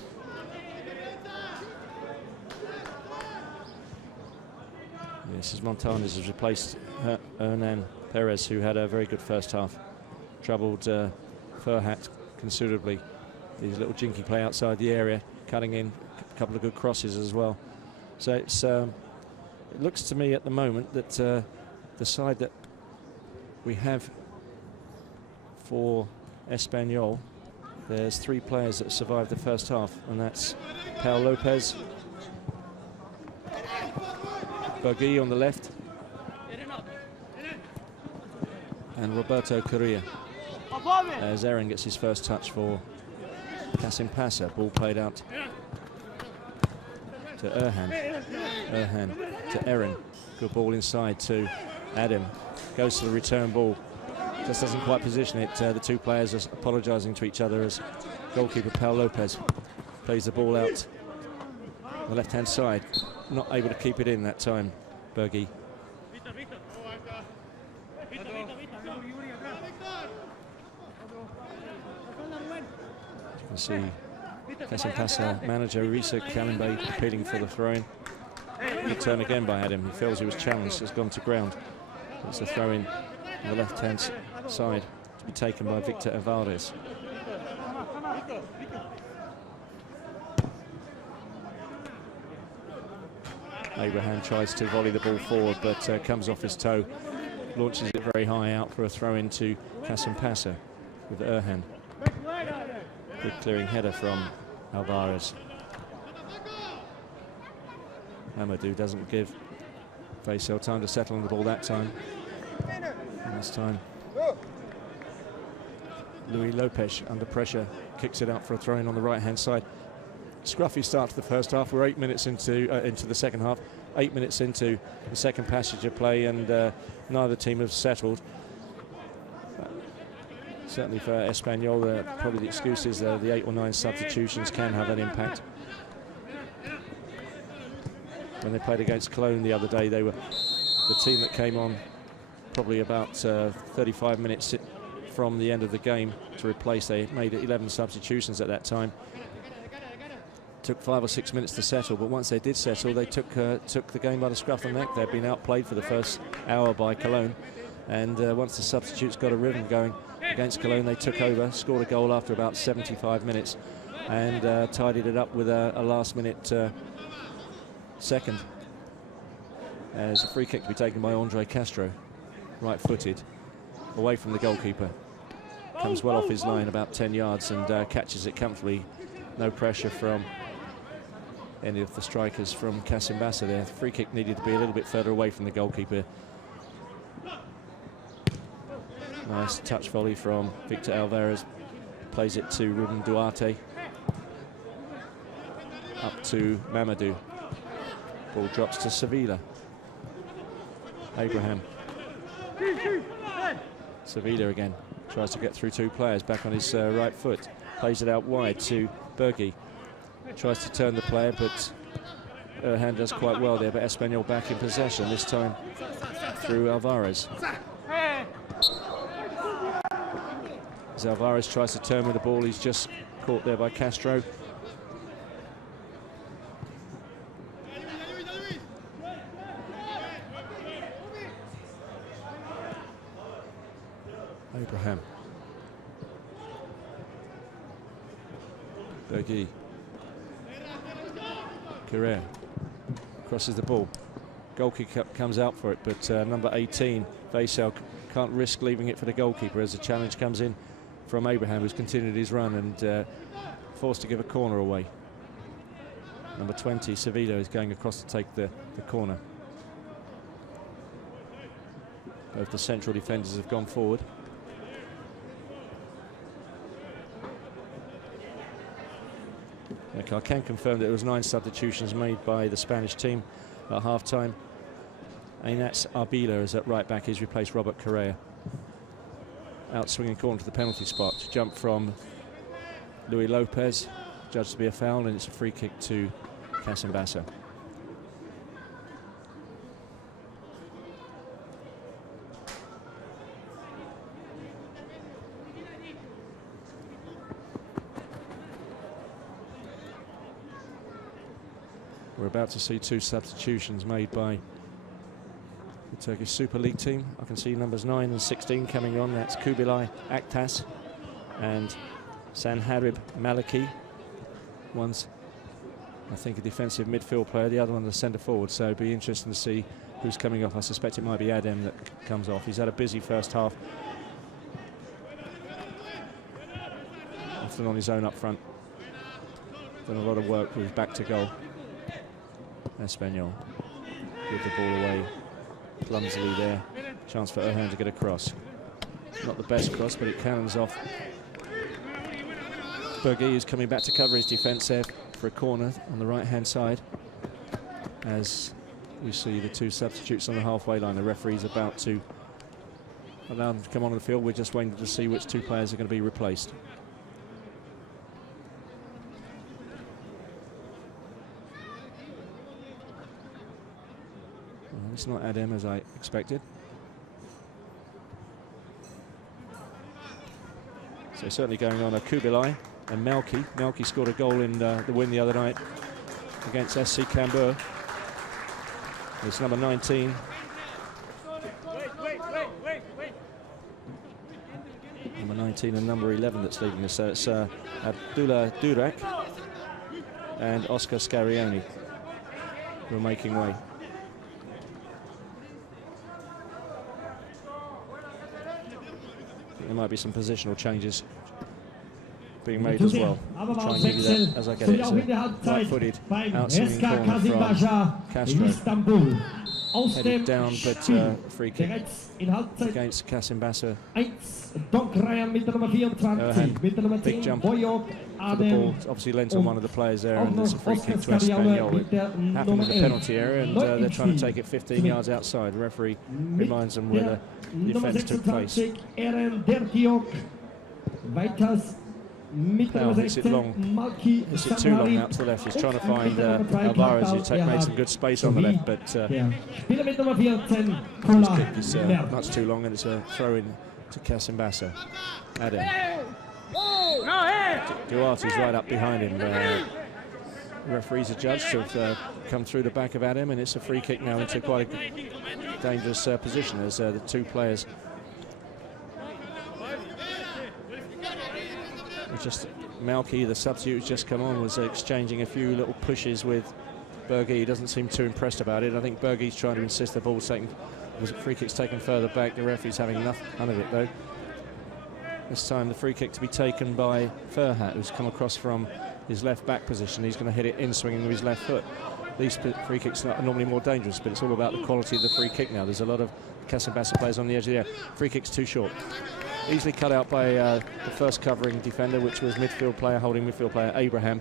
This is Montanes, has replaced Hernan Perez, who had a very good first half. Troubled Furhat considerably. His little jinky play outside the area, cutting in a couple of good crosses as well. So it's, it looks to me at the moment that the side that we have for Espanyol, there's 3 players that survived the first half, and that's Pau Lopez, Bergui on the left, and Roberto Correa, as Aaron gets his first touch for Kasimpasa. Ball played out to Erhan to Aaron. Good ball inside to Adam. Goes to the return ball. Just doesn't quite position it. The two players are apologising to each other as goalkeeper Pau Lopez plays the ball out on the left-hand side. Not able to keep it in that time, Bergui. You can see Kasimpasa manager Reza Kalimbe appealing for the throw-in. Good turn again by Adam. He feels he was challenged, has gone to ground. It's a throw-in on the left-hand side to be taken by Victor Alvarez. Abraham tries to volley the ball forward, but comes off his toe, launches it very high out for a throw-in to Kasimpasa with Erhan. Good clearing header from Alvarez. Amadou doesn't give Vaisel time to settle on the ball that time. And this time, Luis Lopez under pressure kicks it out for a throw-in on the right-hand side. Scruffy start to the first half. We're 8 minutes into the second half. 8 minutes into the second passage of play, and neither team have settled. Certainly for Espanyol, probably the excuse is the 8 or 9 substitutions can have an impact. When they played against Cologne the other day, they were the team that came on probably about 35 minutes from the end of the game to replace. They made 11 substitutions at that time. Took 5 or 6 minutes to settle, but once they did settle, they took the game by the scruff of the neck. They'd been outplayed for the first hour by Cologne, and once the substitutes got a rhythm going against Cologne, they took over, scored a goal after about 75 minutes, and tidied it up with a last-minute second, as a free kick to be taken by Andre Castro, right-footed, away from the goalkeeper. Comes well off his line, about 10 yards, and catches it comfortably. No pressure from any of the strikers from Kasimpasa there. The free kick needed to be a little bit further away from the goalkeeper. Nice touch volley from Victor Alvarez. Plays it to Ruben Duarte. Up to Mamadou. Ball drops to Sevilla. Abraham. Sevilla again. Tries to get through two players. Back on his right foot. Plays it out wide to Bergi. Tries to turn the player, but Erhan does quite well there. But Espanyol back in possession, this time through Alvarez. As Alvarez tries to turn with the ball, he's just caught there by Castro. Abraham. Bergi. Correa crosses the ball. Goalkeeper comes out for it, but number 18, Vaisel, can't risk leaving it for the goalkeeper as the challenge comes in from Abraham, who's continued his run and forced to give a corner away. Number 20, Sevilla, is going across to take the corner. Both the central defenders have gone forward. I can confirm that there was 9 substitutions made by the Spanish team at half-time. Ainats Arbila is at right back. He's replaced Robert Correa. Out swinging corner to the penalty spot. Jump from Luis Lopez, judged to be a foul, and it's a free kick to Kasimpasa. We're about to see 2 substitutions made by the Turkish Super League team. I can see numbers 9 and 16 coming on. That's Kubilay Aktas and Sanharib Maliki. One's, I think, a defensive midfield player, the other one a centre forward, so it'll be interesting to see who's coming off. I suspect it might be Adem that comes off. He's had a busy first half, often on his own up front. Done a lot of work with back to goal. Espanyol give the ball away clumsily there. Chance for Erhan to get across. Not the best cross, but it cannons off. Bergi is coming back to cover his defence there for a corner on the right-hand side. As we see the 2 substitutes on the halfway line, the referee's about to allow them to come on the field. We're just waiting to see which 2 players are going to be replaced. It's not Adem as I expected. So certainly going on a Kubilay and Melki. Melki scored a goal in the win the other night against SC Cambuur. It's number 19. Number 19 and number 11 that's leaving us. So it's Abdullah Durak and Oscar Scarioni who are making way. There might be some positional changes being made as well. I'll try and give you that as I get it. Right-footed outswinging corner from Castro. Headed down, but free kick against Kasimpasa. Big jump for the ball. Obviously lent on one of the players there, and there's a free kick to Espanyol. It happened in the penalty area, and they're trying to take it 15 yards outside. The referee reminds them where the defence took place. Now hits it long, hits it too long out to the left. He's trying to find Alvarez, who's made some good space on the left, but his kick is much too long, and it's a throw in to Kasimpasa. Adem. Duarte's right up behind him. The referees are judged to have come through the back of Adem, and it's a free kick now into quite a dangerous position as the 2 players. Just Malki, the substitute who's just come on, was exchanging a few little pushes with Bergi. He doesn't seem too impressed about it. I think Bergi's trying to insist the ball's taken. Was it free kick's taken further back? The referee's having none of it though. This time the free kick to be taken by Ferhat, who's come across from his left back position. He's going to hit it in swinging with his left foot. These free kicks are normally more dangerous, but it's all about the quality of the free kick now. There's a lot of Kasimpasa players on the edge of the area. Free kick's too short. easily cut out by the first covering defender, which was holding midfield player Abraham.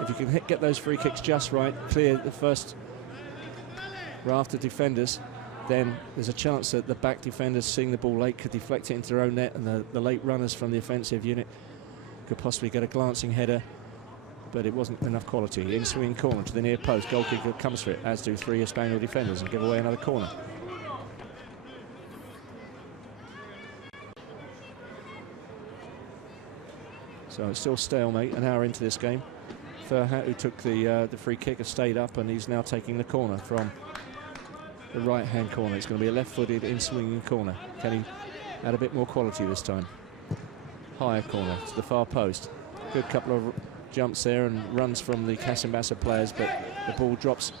If you can get those free kicks just right, clear the first raft of defenders, then there's a chance that the back defenders, seeing the ball late, could deflect it into their own net, and the late runners from the offensive unit could possibly get a glancing header, but it wasn't enough quality. In swinging corner to the near post, goalkeeper comes for it, as do 3 Espanyol defenders, and give away another corner. So it's still stalemate, an hour into this game. Ferhat, who took the free kick, has stayed up, and he's now taking the corner from the right-hand corner. It's going to be a left-footed in-swinging corner. Can he add a bit more quality this time? Higher corner to the far post. Good couple of jumps there and runs from the Kasimpasa players, but the ball drops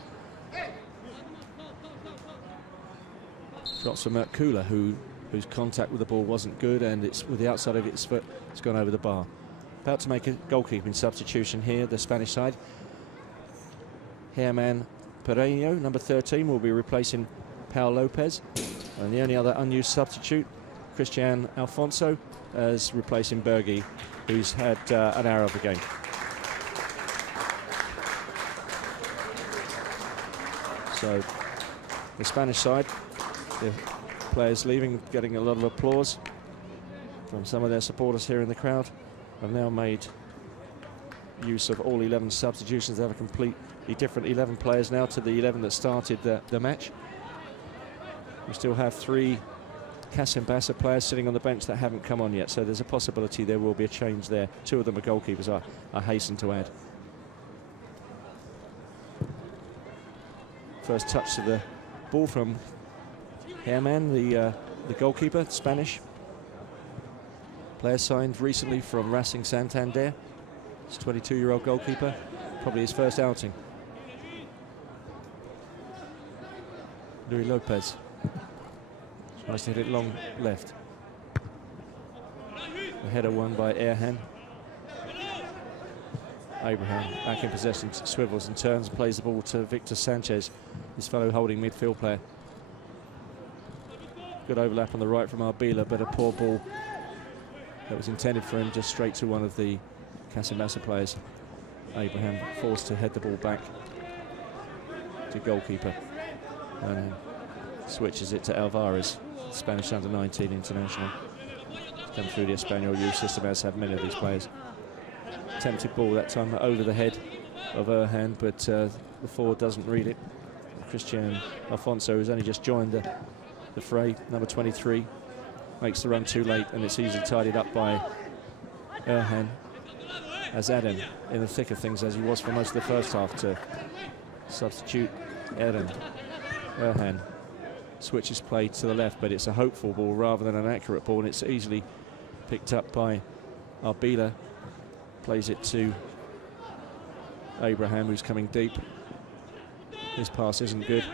from Kula, whose contact with the ball wasn't good, and it's with the outside of his foot, it's gone over the bar. About to make a goalkeeping substitution here, the Spanish side. Herman Pereño, number 13, will be replacing Paul Lopez. And the only other unused substitute, Christian Alfonso, as replacing Bergi, who's had an hour of the game. So the Spanish side, the players leaving, getting a lot of applause from some of their supporters here in the crowd, have now made use of all 11 substitutions. They have a completely different 11 players now to the 11 that started the match. We still have 3 Kasimpasa players sitting on the bench that haven't come on yet, so there's a possibility there will be a change there. 2 of them are goalkeepers, I hasten to add. First touch to the ball from Herman, the goalkeeper, Spanish. Player signed recently from Racing Santander. He's a 22-year-old goalkeeper, probably his first outing. Luis Lopez tries to hit it long left. The header won by Erhan. Abraham back in possession, swivels and turns and plays the ball to Victor Sanchez, his fellow holding midfield player. Good overlap on the right from Arbila, but a poor ball that was intended for him just straight to one of the Kasimpasa players. Abraham forced to head the ball back to goalkeeper, and then switches it to Alvarez, Spanish under-19 international. Come through the Espanyol youth system, as have many of these players. Attempted ball that time over the head of Erhan, but the forward doesn't read it. Christian Alfonso, who's only just joined the fray, number 23, makes the run too late, and it's easily tidied up by Erhan, as Adam, in the thick of things as he was for most of the first half, to substitute Erhan switches play to the left, but it's a hopeful ball rather than an accurate ball, and it's easily picked up by Arbila. Plays it to Abraham, who's coming deep. His pass isn't good.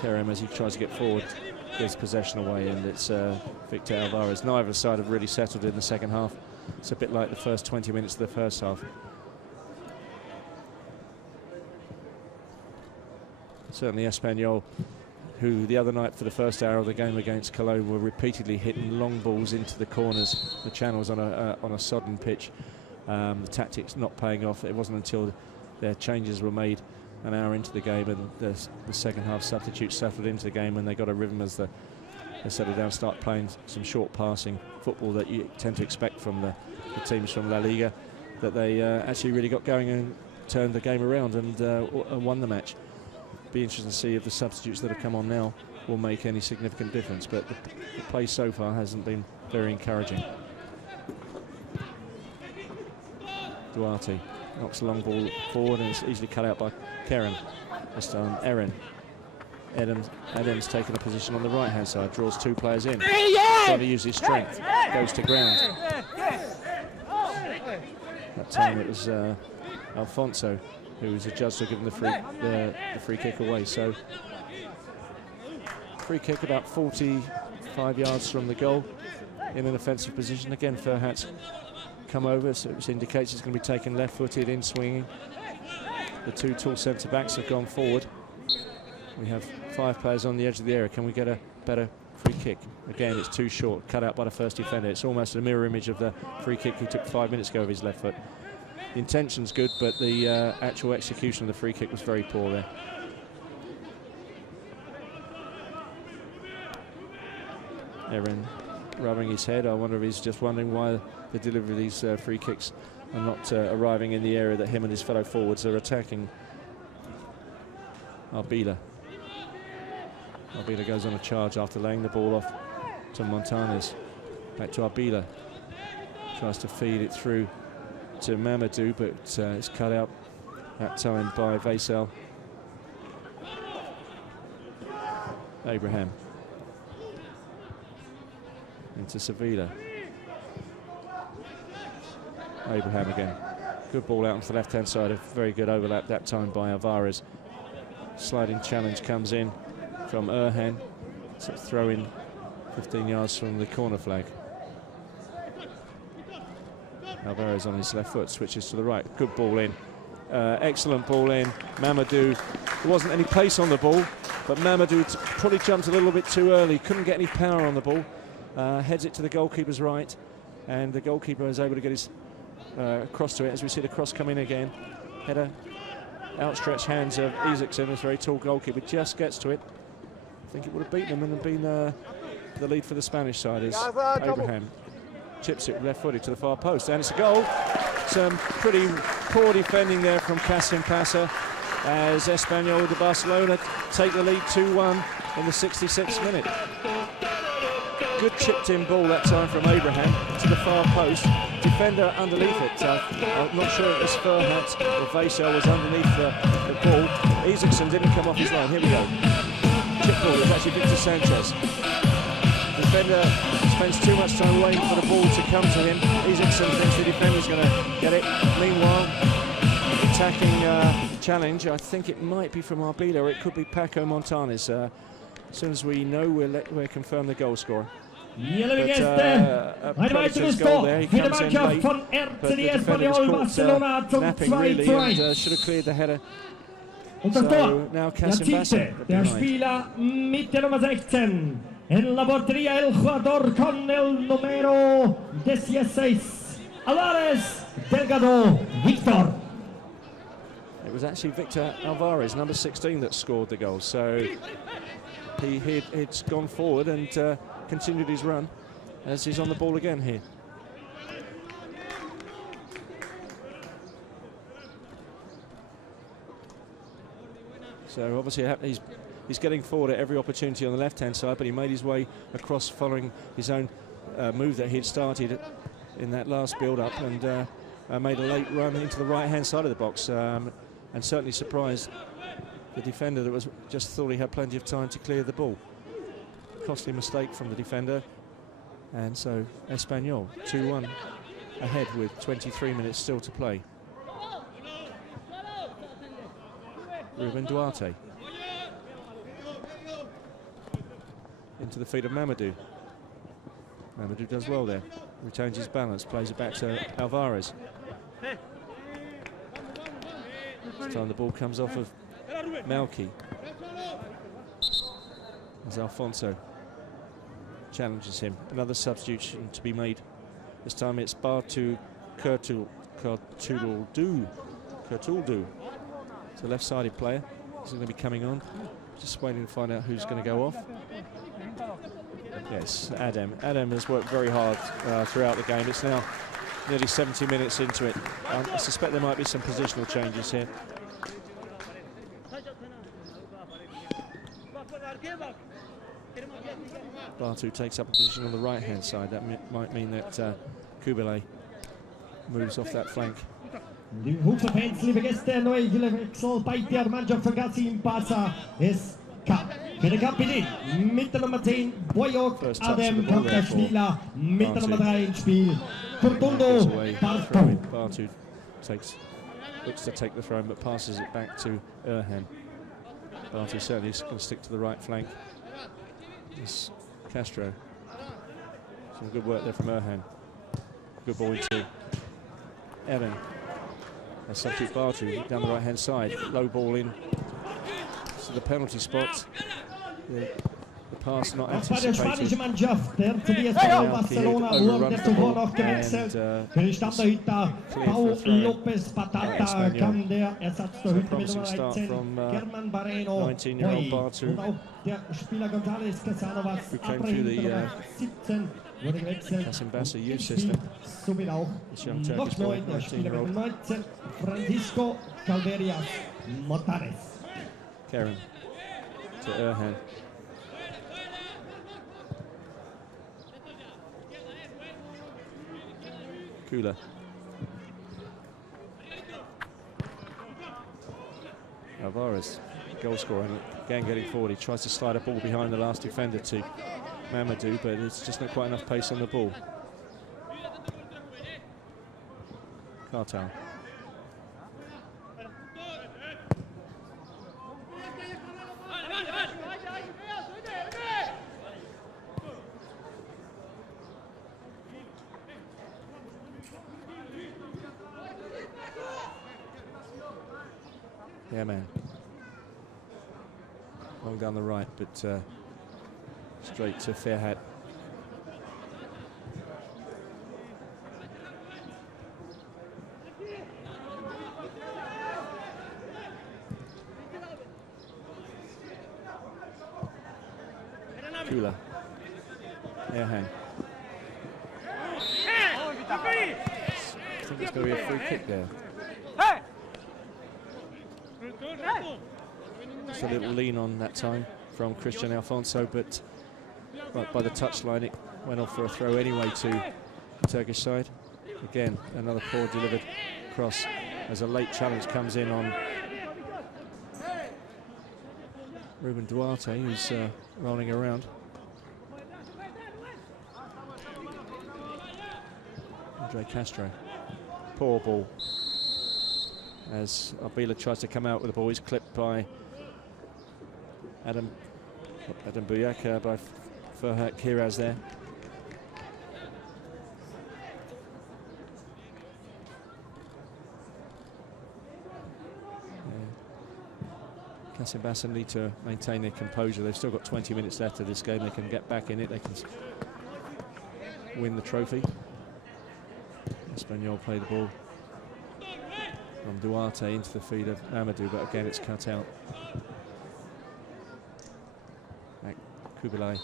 Kerem, as he tries to get forward, gives possession away, and it's Victor Alvarez. Neither side have really settled in the second half. It's a bit like the first 20 minutes of the first half. Certainly Espanyol, who the other night for the first hour of the game against Cologne were repeatedly hitting long balls into the corners, the channels on a sodden pitch. The tactics not paying off. It wasn't until their changes were made an hour into the game and the second half substitutes settled into the game, and they got a rhythm as they settled down, start playing some short passing football that you tend to expect from the teams from La Liga, that they actually really got going and turned the game around and won the match. Be interesting to see if the substitutes that have come on now will make any significant difference, but the play so far hasn't been very encouraging. Duarte knocks a long ball forward, and it's easily cut out by Kerem. This time Erin. Adams taking a position on the right hand side, draws 2 players in, trying to use his strength, goes to ground. That time it was Alfonso who was adjudged to give him the free kick away. So free kick about 45 yards from the goal in an offensive position. Again, Ferhat's come over, so it indicates it's going to be taken left-footed in swinging. The 2 tall centre-backs have gone forward. We have 5 players on the edge of the area. Can we get a better free kick? Again, it's too short, cut out by the first defender. It's almost a mirror image of the free kick he took 5 minutes ago with his left foot. The intention's good, but the actual execution of the free kick was very poor there. Aaron rubbing his head. I wonder if he's just wondering why the delivery of these free kicks are not arriving in the area that him and his fellow forwards are attacking. Arbila. Arbila goes on a charge after laying the ball off to Montanes. Back to Arbila. Tries to feed it through to Mamadou, but it's cut out that time by Vaisal. Abraham. Into Sevilla. Abraham again. Good ball out onto the left-hand side. A very good overlap that time by Alvarez. Sliding challenge comes in from Erhan. It's a throw in 15 yards from the corner flag. Alvarez on his left foot, switches to the right. Good ball in. Excellent ball in. Mamadou. There wasn't any pace on the ball, but Mamadou probably jumped a little bit too early. Couldn't get any power on the ball. Heads it to the goalkeeper's right, and the goalkeeper is able to get his cross to it. As we see the cross come in again. Header. Outstretched hands of Isaacson, this very tall goalkeeper, just gets to it. I think it would have beaten him and been the lead for the Spanish side is Abraham. Chips it left-footed to the far post, and it's a goal. Some pretty poor defending there from Kasimpasa as Espanyol Barcelona take the lead 2-1 in the 66th minute. Good chipped-in ball that time from Abraham to the far post. Defender underneath it. I'm not sure if it was Furhat or Vaisal was underneath the ball. Isaacson didn't come off his line. Here we go. Chip ball. It's actually Victor Sanchez. Defender spends too much time waiting for the ball to come to him. Isaacson thinks the defender's going to get it. Meanwhile, attacking challenge. I think it might be from Arbila, or it could be Paco Montanes. As soon as we know, we'll confirm the goal scorer. Ein weiteres Tor für die Mannschaft von RCD Espanyol Barcelona zum 2-2. Should have cleared the header. Und das Tor erzielte der Spieler mit der Nummer 16. En la portería el jugador con el número 16. Alvarez Delgado Victor. It was actually Victor Alvarez, number 16, that scored the goal. So he'd gone forward and continued his run as he's on the ball again here. So obviously he's getting forward at every opportunity on the left-hand side, but he made his way across following his own move that he'd started in that last build-up, and made a late run into the right-hand side of the box, and certainly surprised the defender that was just thought he had plenty of time to clear the ball. Costly mistake from the defender, and so Espanyol 2-1 ahead with 23 minutes still to play. Ruben Duarte into the feet of Mamadou. Mamadou does well there, retains his balance, plays it back to Alvarez. This time the ball comes off of Malki as Alfonso challenges him. Another substitution to be made. This time it's Bartu Kurtuldu. It's a left-sided player. He's going to be coming on. Just waiting to find out who's going to go off. Yes, Adam. Adam has worked very hard throughout the game. It's now nearly 70 minutes into it. I suspect there might be some positional changes here. Bartu takes up a position on the right-hand side. That might mean that Kubele moves off that flank. Die Hufe-Fans, liebe Gäste, neue Wechsel bei der Mannschaft von Kasimpasa. Es für den Kapitän mit der Nummer 10, Boyok Adam, kommt der Spieler mit der Nummer 3 ins Spiel. Fortundo Bartu. Bartu looks to take the throw, but passes it back to Erhan. Bartu certainly is going to stick to the right flank. It's Castro. Some good work there from Erhan. Good ball into Evan. A substitute Bartu down the right-hand side. Low ball in to the penalty spot. The pass not Auch bei der spanischen anticipated. Mannschaft, der zum Espanyol Barcelona wurde zuvor noch gewechselt. Für den Stammtorhüter Pau Lopez Patata kam der Ersatztorhüter mit Nummer 13, German Barreno. Und auch der Spieler González Casanovas Abraham, Nummer 17, wurde gewechselt. Kasimpasa youth system. Somit auch noch neu der Spieler mit Nummer 19, Francisco Calverias Mortares. Karen to Erhan. Kula. Alvarez, goal scorer, again getting forward. He tries to slide a ball behind the last defender to Mamadou, but it's just not quite enough pace on the ball. Cartel. Yeah, man. Long down the right, but straight to Fairhat. Kula. Erhan. I think it's going to be a free kick there. Just a little lean on that time from Christian Alfonso, but right by the touchline it went off for a throw anyway to the Turkish side. Again, another poor delivered cross as a late challenge comes in on Ruben Duarte, who's rolling around. Andre Castro. Poor ball. As Arbila tries to come out with the ball, he's clipped by Adam Buyaka by Ferhat Kiraz there. Kasimpasa need to maintain their composure. They've still got 20 minutes left of this game. They can get back in it. They can win the trophy. Espanyol play the ball from Duarte into the feet of Amadou, but again it's cut out. Back Kubilai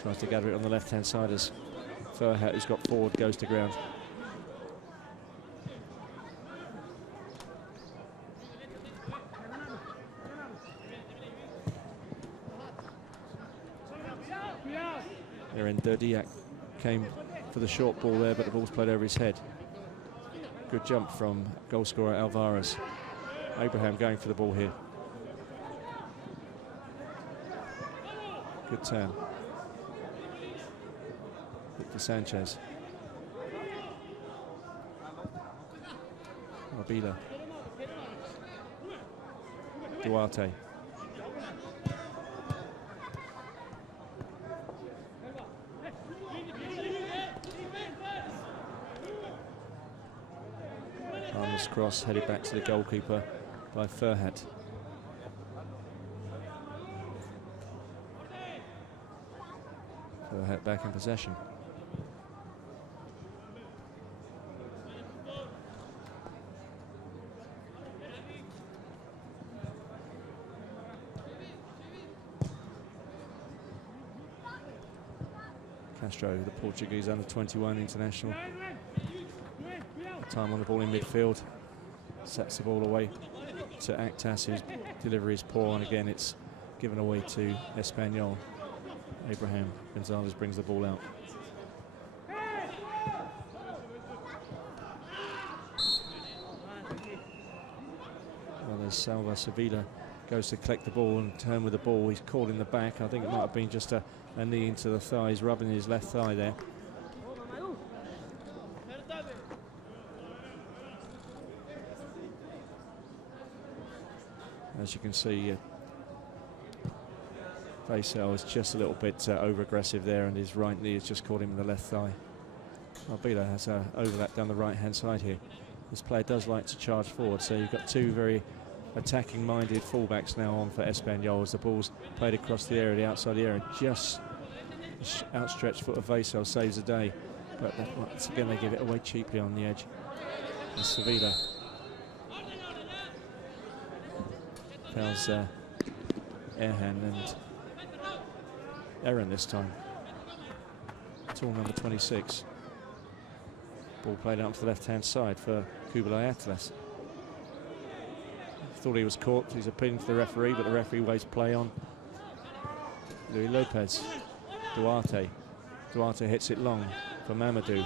tries to gather it on the left-hand side as Ferhat, who's got forward, goes to ground. Eren Derdiak came for the short ball there, but the ball's played over his head. Good jump from goal scorer Alvarez. Abraham going for the ball here. Good turn. Victor Sanchez. Arbila. Duarte. Harmless cross headed back to the goalkeeper by Ferhat. Ferhat back in possession. Castro, the Portuguese under-21 international. Time on the ball in midfield, sets the ball away to Actas, whose delivery is poor, and again it's given away to Espanyol. Abraham Gonzalez brings the ball out. Well, there's Salva Sevilla, goes to collect the ball and turn with the ball. He's caught in the back. I think it might have been just a knee into the thigh. He's rubbing his left thigh there. As you can see, Faisal is just a little bit over-aggressive there, and his right knee has just caught him in the left thigh. Arbila has overlap down the right-hand side here. This player does like to charge forward, so you've got two very attacking-minded fullbacks now on for Espanyol as the ball's played across the area, the outside the area. Just outstretched foot of Vaisel saves the day, but once again they give it away cheaply on the edge. And Sevilla fouls Erhan and Aaron this time. Tall number 26. Ball played out to the left-hand side for Kublai Atlas. Thought he was caught. He's appealing to the referee, but the referee waits play on. Luis Lopez. Duarte. Duarte hits it long for Mamadou.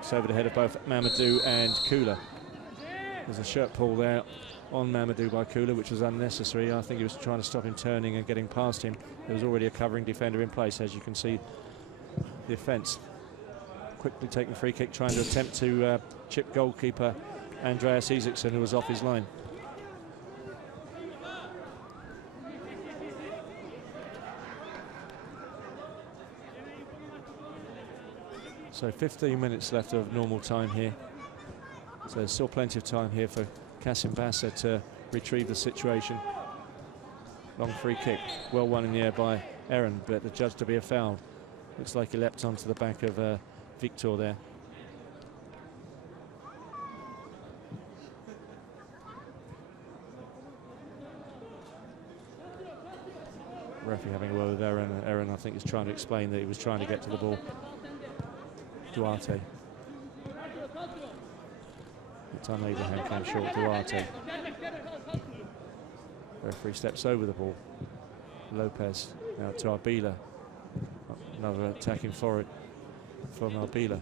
It's over the head of both Mamadou and Kula. There's a shirt pull there on Mamadou by Kula, which was unnecessary. I think he was trying to stop him turning and getting past him. There was already a covering defender in place, as you can see. The offence. Quickly taking free kick, trying to attempt to chip goalkeeper Andreas Isaacson, who was off his line. So 15 minutes left of normal time here. So there's still plenty of time here for Kasimpasa to retrieve the situation. Long free kick, well won in the air by Aaron, but adjudged to be a foul. Looks like he leapt onto the back of Victor there. Referee having a word with Aaron. Aaron, I think, is trying to explain that he was trying to get to the ball. Duarte. The time Abraham came short. Duarte. Referee steps over the ball. Lopez now to Arbila. Another attacking forward from Arbila.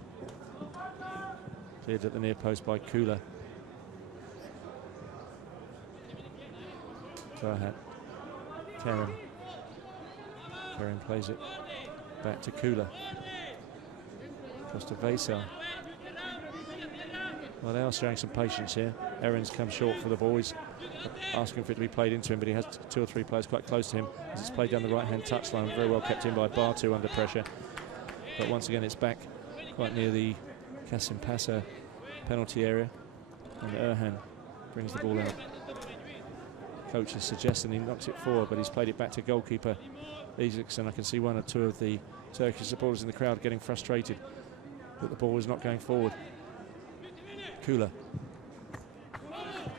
Cleared at the near post by Kula. Farhat. Kerem. Kerem plays it back to Kula. Across to Vaisel. Well, they are showing some patience here. Aaron's come short for the ball. He's asking for it to be played into him, but he has 2 or 3 players quite close to him as it's played down the right-hand touchline. Very well kept in by Bartu under pressure. But once again, it's back quite near the Kasimpasa penalty area. And Erhan brings the ball out. Coach is suggesting he knocks it forward, but he's played it back to goalkeeper Isaacson. I can see 1 or 2 of the Turkish supporters in the crowd getting frustrated that the ball is not going forward. Kula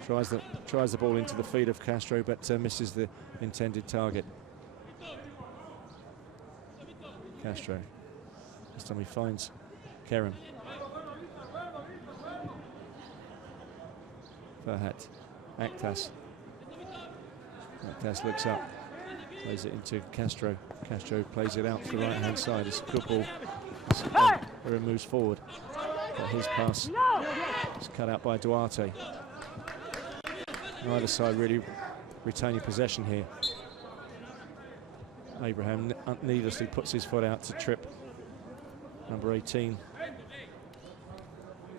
tries the ball into the feet of Castro, but misses the intended target. Castro. This time he finds Kerem. Farhat. Aktas. Aktas looks up. Plays it into Castro. Castro plays it out to the right-hand side. It's a good ball. Kerem moves forward. But his pass is cut out by Duarte. Neither side really retaining possession here. Abraham needlessly puts his foot out to trip number 18,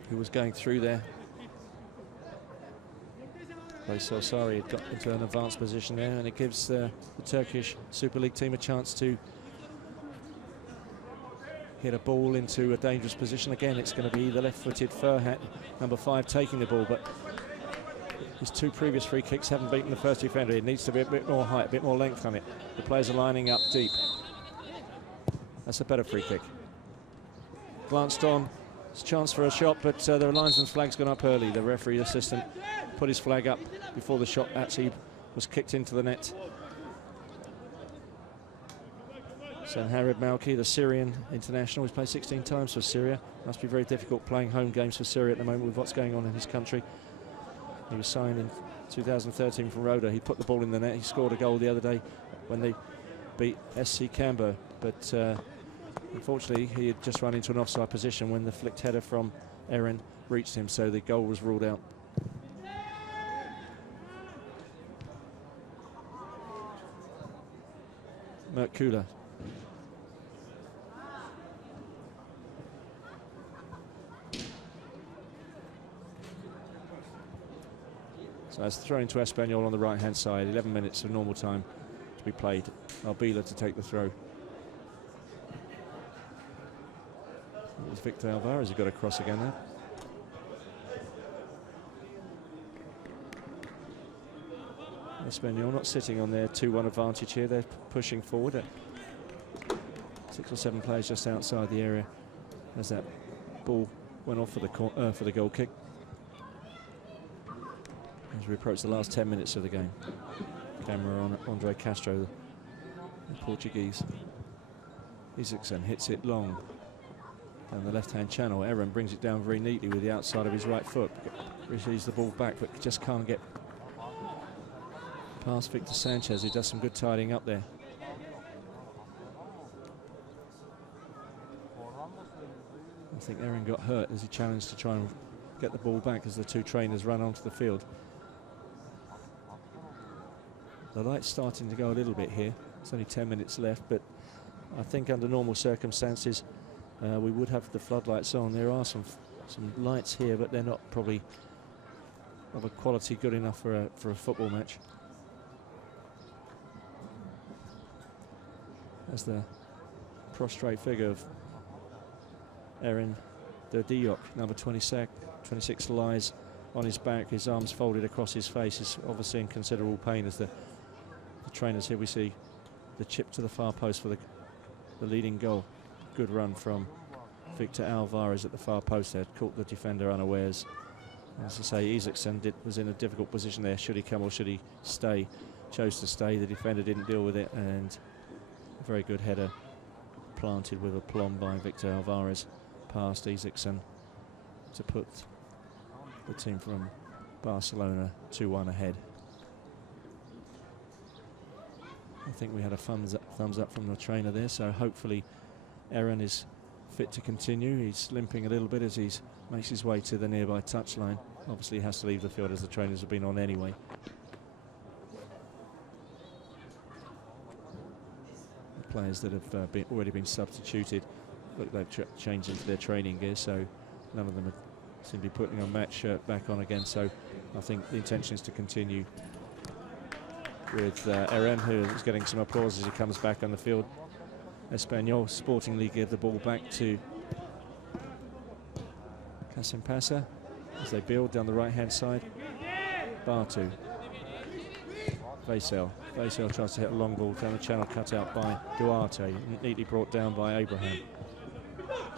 who was going through there. Vaisel Sarri had got into an advanced position there, and it gives the Turkish Super League team a chance to hit a ball into a dangerous position. Again, it's going to be the left-footed Farhat, number 5, taking the ball, but his 2 previous free kicks haven't beaten the first defender. It needs to be a bit more height, a bit more length on it. The players are lining up deep. That's a better free kick. Glanced on, it's a chance for a shot, but the linesman's flag's gone up early. The referee assistant put his flag up before the shot actually was kicked into the net. Sanharid Malki, the Syrian international, who's played 16 times for Syria. Must be very difficult playing home games for Syria at the moment with what's going on in his country. He was signed in 2013 from Roda. He put the ball in the net. He scored a goal the other day when they beat SC Canberra. But unfortunately, he had just run into an offside position when the flicked header from Aaron reached him, so the goal was ruled out. Merkula. So it's thrown to Espanyol on the right-hand side. 11 minutes of normal time to be played. Arbila to take the throw. It was Victor Alvarez who got across again there. Espanyol not sitting on their 2-1 advantage here. They're pushing forward. 6 or 7 players just outside the area as that ball went off for the goal kick. As we approach the last 10 minutes of the game. Camera on Andre Castro, the Portuguese. Isaacson hits it long down the left-hand channel. Aaron brings it down very neatly with the outside of his right foot. Receives the ball back, but just can't get past Victor Sanchez, who does some good tidying up there. I think Aaron got hurt as he challenged to try and get the ball back as the 2 trainers run onto the field. The light's starting to go a little bit here. It's only 10 minutes left, but I think under normal circumstances we would have the floodlights on. There are some lights here, but they're not probably of a quality good enough for a football match. As the prostrate figure of Aaron de Diop, number 26, lies on his back, his arms folded across his face. He's obviously in considerable pain as the trainers here. We see the chip to the far post for the leading goal. Good run from Victor Alvarez at the far post there, caught the defender unawares. As I say, Isaacson was in a difficult position there. Should he come or should he stay? Chose to stay. The defender didn't deal with it, and a very good header planted with aplomb by Victor Alvarez past Isaacson to put the team from Barcelona 2-1 ahead. I think we had a thumbs up from the trainer there, so hopefully Aaron is fit to continue. He's limping a little bit as he makes his way to the nearby touchline. Obviously he has to leave the field as the trainers have been on anyway. The players that have already been substituted, look, they've changed into their training gear, so none of them are simply putting a match shirt back on again. So I think the intention is to continue with Aaron, who is getting some applause as he comes back on the field. Espanyol sportingly give the ball back to Kasimpasa as they build down the right-hand side. Bartu. Vaisel tries to hit a long ball down the channel, cut out by Duarte, neatly brought down by Abraham.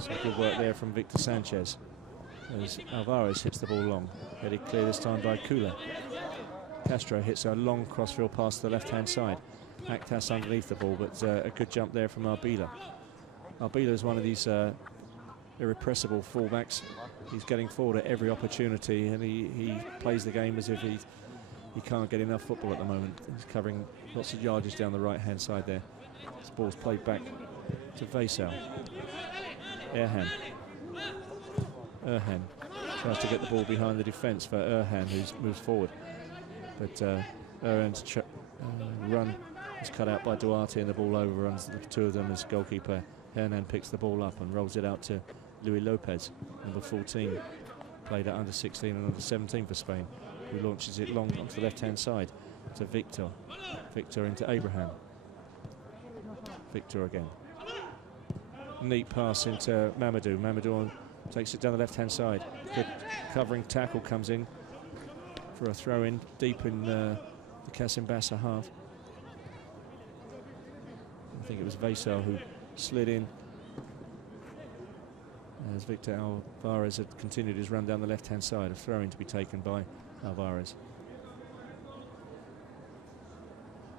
So good work there from Victor Sanchez as Alvarez hits the ball long. Headed clear this time by Kula. Castro hits a long crossfield pass to the left-hand side. Actas underneath the ball, but a good jump there from Arbila. Arbila is one of these irrepressible fullbacks. He's getting forward at every opportunity, and he plays the game as if he can't get enough football at the moment. He's covering lots of yardage down the right-hand side there. This ball's played back to Vaisel. Erhan tries to get the ball behind the defence for Erhan, who moves forward. But Erhan's run is cut out by Duarte, and the ball overruns the 2 of them as goalkeeper Hernan picks the ball up and rolls it out to Luis Lopez, number 14, played at under 16 and under 17 for Spain, who launches it long onto the left-hand side to Victor. Victor into Abraham. Victor again. Neat pass into Mamadou. Mamadou takes it down the left-hand side. Good covering tackle comes in for a throw-in deep in the Kasimpasa half. I think it was Vaisel who slid in as Victor Alvarez had continued his run down the left-hand side. A throw-in to be taken by Alvarez.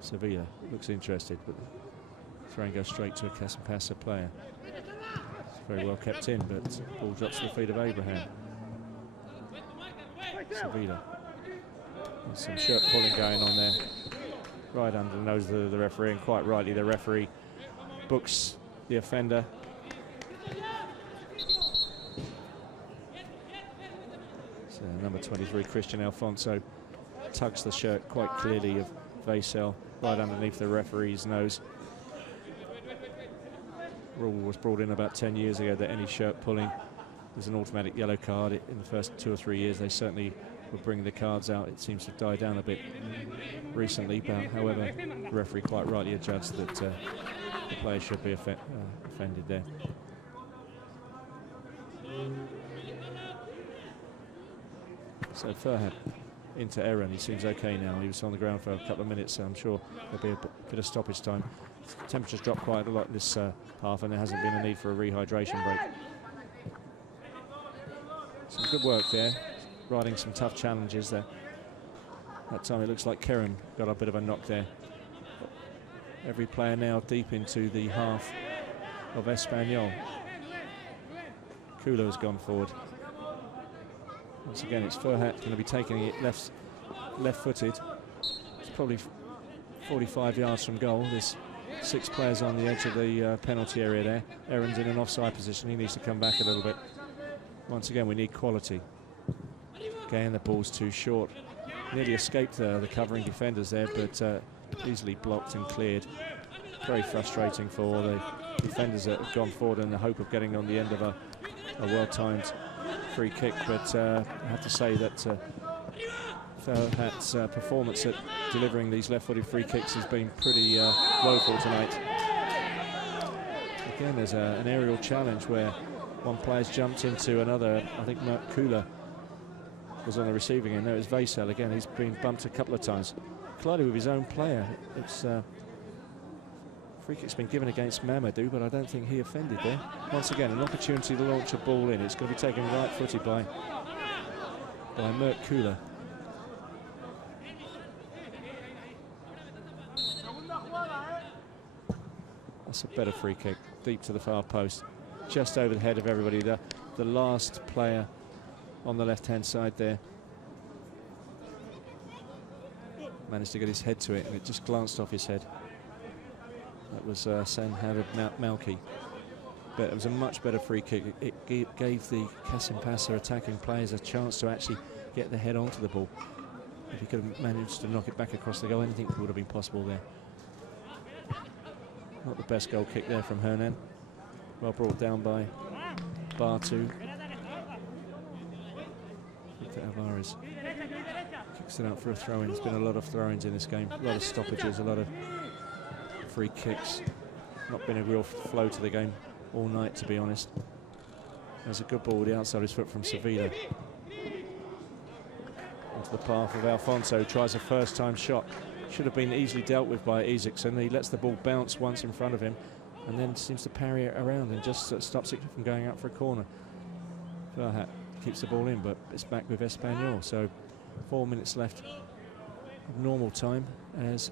Sevilla looks interested, but the throw-in goes straight to a Kasimpasa player. It's very well kept in, but the ball drops to the feet of Abraham. Sevilla. There's some shirt pulling going on there, right under the nose of the referee, and quite rightly the referee books the offender. So number 23, Christian Alfonso, tugs the shirt quite clearly of Vaisel right underneath the referee's nose. Rule was brought in about 10 years ago that any shirt pulling is an automatic yellow card. In the first 2 or 3 years they certainly were bringing the cards out. It seems to have died down a bit recently, but however the referee quite rightly adjudged that the player should be offended there. So Furhad into Aaron. He seems okay now. He was on the ground for a couple of minutes, so I'm sure there'll be a bit of stoppage time. Temperatures dropped quite a lot this half, and there hasn't been a need for a rehydration break. Some good work there, riding some tough challenges there. That time it looks like Kerem got a bit of a knock there. Every player now deep into the half of Espanyol. Kula has gone forward. Once again, it's Ferhat going to be taking it left-footed. It's probably 45 yards from goal. There's 6 players on the edge of the penalty area there. Aaron's in an offside position. He needs to come back a little bit. Once again, we need quality. Again, the ball's too short. Nearly escaped the covering defenders there, but easily blocked and cleared. Very frustrating for the defenders that have gone forward in the hope of getting on the end of a well-timed free kick. But I have to say that Ferhat's performance at delivering these left-footed free kicks has been pretty woeful tonight. Again, there's an aerial challenge where one player's jumped into another. I think Kula was on the receiving end. No, it was Vaisel again. He's been bumped a couple of times. Collided with his own player. It's free kick's been given against Mamadou, but I don't think he offended there. Once again, an opportunity to launch a ball in. It's going to be taken right-footed by Mert Kula. That's a better free kick, deep to the far post, just over the head of everybody. The last player on the left-hand side there managed to get his head to it, and it just glanced off his head. That was Sanharid Malki. But it was a much better free kick. It gave the Kasimpasa attacking players a chance to actually get the head onto the ball. If he could have managed to knock it back across the goal, anything would have been possible there. Not the best goal kick there from Hernan. Well brought down by Bartu. Victor Alvarez kicks it out for a throw-in. There's been a lot of throw-ins in this game. A lot of stoppages, a lot of free kicks. Not been a real flow to the game all night, to be honest. There's a good ball with the outside of his foot from Sevilla. Onto the path of Alfonso, tries a first-time shot. Should have been easily dealt with by Isaacson. He lets the ball bounce once in front of him and then seems to parry it around and just stops it from going out for a corner. Ferhat keeps the ball in, but it's back with Espanyol. So 4 minutes left of normal time, as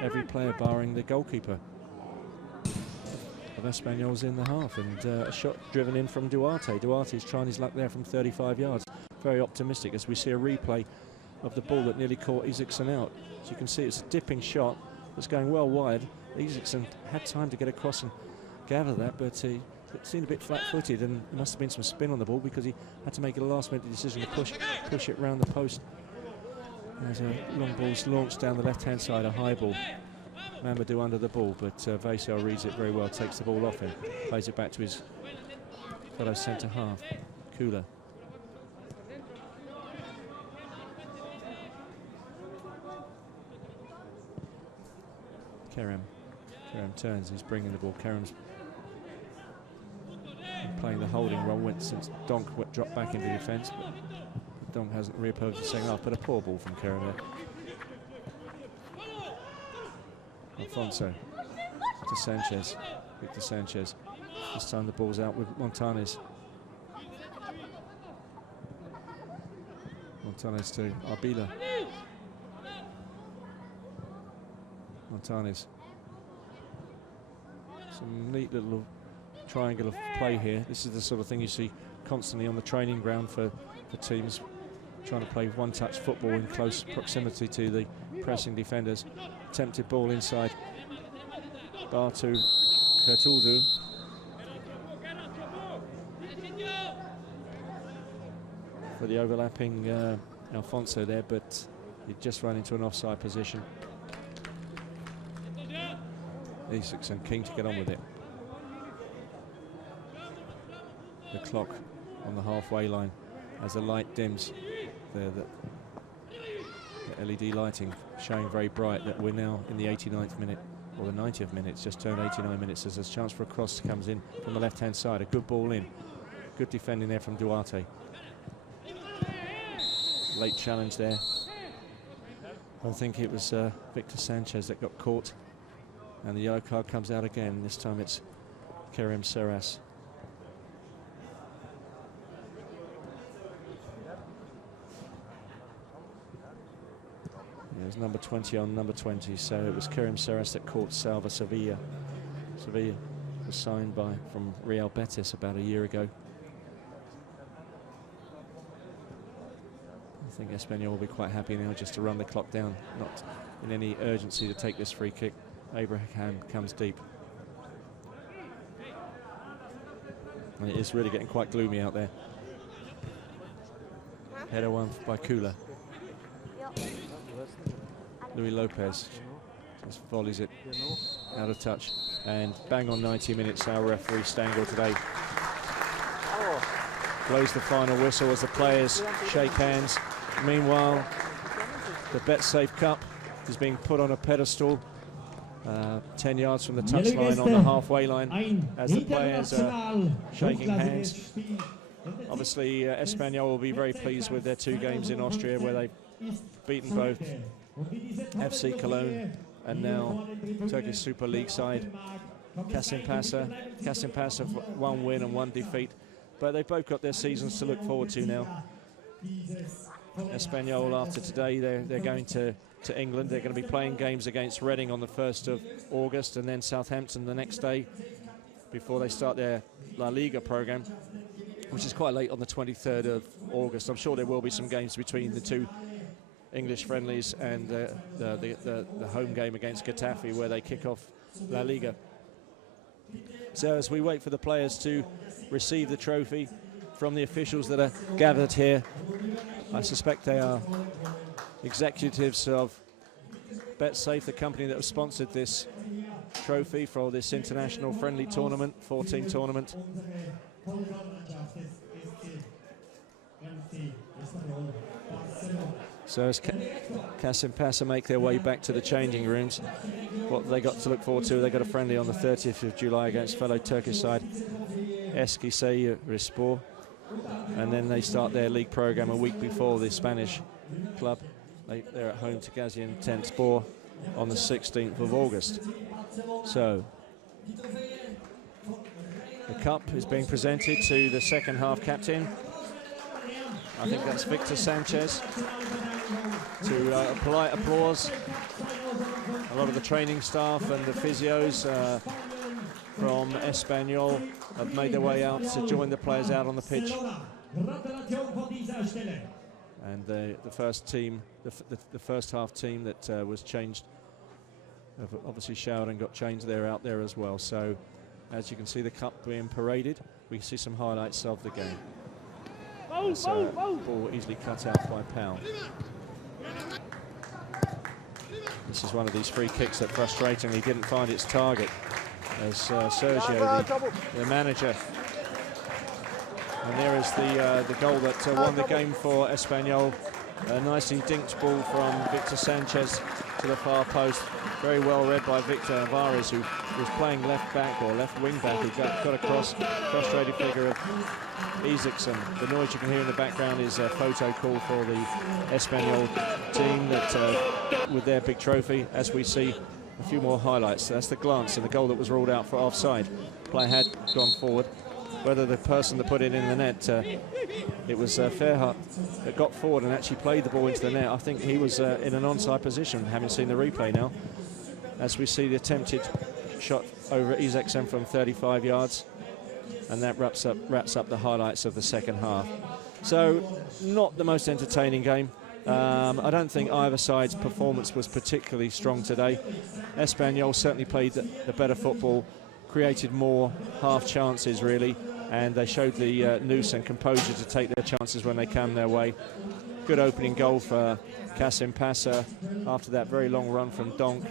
every player barring the goalkeeper of Espanyol's in the half, and a shot driven in from Duarte. Duarte's trying his luck there from 35 yards. Very optimistic as we see a replay of the ball that nearly caught Isaacson out. As you can see, it's a dipping shot that's going well wide. Isaacson had time to get across and gather that, but he seemed a bit flat-footed, and there must have been some spin on the ball because he had to make a last-minute decision to push it round the post. There's a long ball's launched down the left-hand side, a high ball. Mamadou under the ball, but Vaisel reads it very well, takes the ball off him, plays it back to his fellow centre-half, Kula. Kerem turns, he's bringing the ball. Kerem's playing the holding role since Donk dropped back into defence, but Donk hasn't reopposed the second half, but a poor ball from Kerem there. Alfonso to Sanchez, Victor Sanchez. This time the ball's out with Montanes. Montanes to Arbila. Montanes. Some neat little triangle of play here. This is the sort of thing you see constantly on the training ground for teams trying to play one-touch football in close proximity to the pressing defenders. Attempted ball inside. Bartu Kurtuldu. For the overlapping Alfonso there, but he just ran into an offside position. Isaacson keen to get on with it. The clock on the halfway line as the light dims. The LED lighting showing very bright that we're now in the 89th minute, or the 90th minute. It's just turned 89 minutes as a chance for a cross comes in from the left-hand side. A good ball in. Good defending there from Duarte. Late challenge there I think it was Victor Sanchez that got caught, and the yellow card comes out again. This time it's Kasimpasa. There's number 20 on number 20, so it was Kasimpasa that caught Salva Sevilla. Sevilla was signed from Real Betis about a year ago. I think Espanyol will be quite happy now just to run the clock down, not in any urgency to take this free kick. Abraham comes deep. And it is really getting quite gloomy out there. Header one by Kula. Luis Lopez just volleys it out of touch, and bang on 90 minutes our referee Stangl today blows the final whistle as the players shake hands. Meanwhile, the BetSafe Cup is being put on a pedestal 10 yards from the touchline on the halfway line as the players are shaking hands. Obviously Espanyol will be very pleased with their 2 games in Austria, where they've beaten both FC Cologne and now Turkish Super League side Kasimpasa. Kasimpasa 1 win and 1 defeat, but they've both got their seasons to look forward to now. Espanyol, after today, they're going to England. They're going to be playing games against Reading on the 1st of August and then Southampton the next day before they start their La Liga program, which is quite late on the 23rd of August. I'm sure there will be some games between the 2 English friendlies and the home game against Getafe, where they kick off La Liga. So as we wait for the players to receive the trophy from the officials that are gathered here, I suspect they are executives of BetSafe, the company that has sponsored this trophy for this international friendly tournament, 14 tournament. So as Kasimpasa make their way back to the changing rooms, what they got to look forward to, they got a friendly on the 30th of July against fellow Turkish side Eskişehirspor, and then they start their league program a week before the Spanish club. They're at home to Gaziantepspor on the 16th of August. So the cup is being presented to the second half captain. I think that's Victor Sanchez. To polite applause. A lot of the training staff and the physios from Espanyol have made their way out to join the players out on the pitch. And the first team, the first half team that was changed, have obviously showered and got changed. They're out there as well. So as you can see the cup being paraded, we can see some highlights of the game. Ball easily cut out by Powell. This is one of these free kicks that frustratingly didn't find its target, as Sergio, the manager. And there is the goal that won the game for Espanyol. A nicely dinked ball from Victor Sanchez to the far post. Very well read by Victor Alvarez, who was playing left back or left wing back. He got across, frustrated figure of Isaacson. The noise you can hear in the background is a photo call for the Espanyol team that with their big trophy. As we see a few more highlights, that's the glance and the goal that was ruled out for offside. Player had gone forward. Whether the person that put it in the net, it was Fairhart that got forward and actually played the ball into the net. I think he was in an onside position, having seen the replay now. As we see the attempted shot over Isaacson from 35 yards. And that wraps up the highlights of the second half. So, not the most entertaining game. I don't think either side's performance was particularly strong today. Espanyol certainly played the better football, created more half chances really, and they showed the nous and composure to take their chances when they came their way. Good opening goal for Kasimpasa after that very long run from Donk.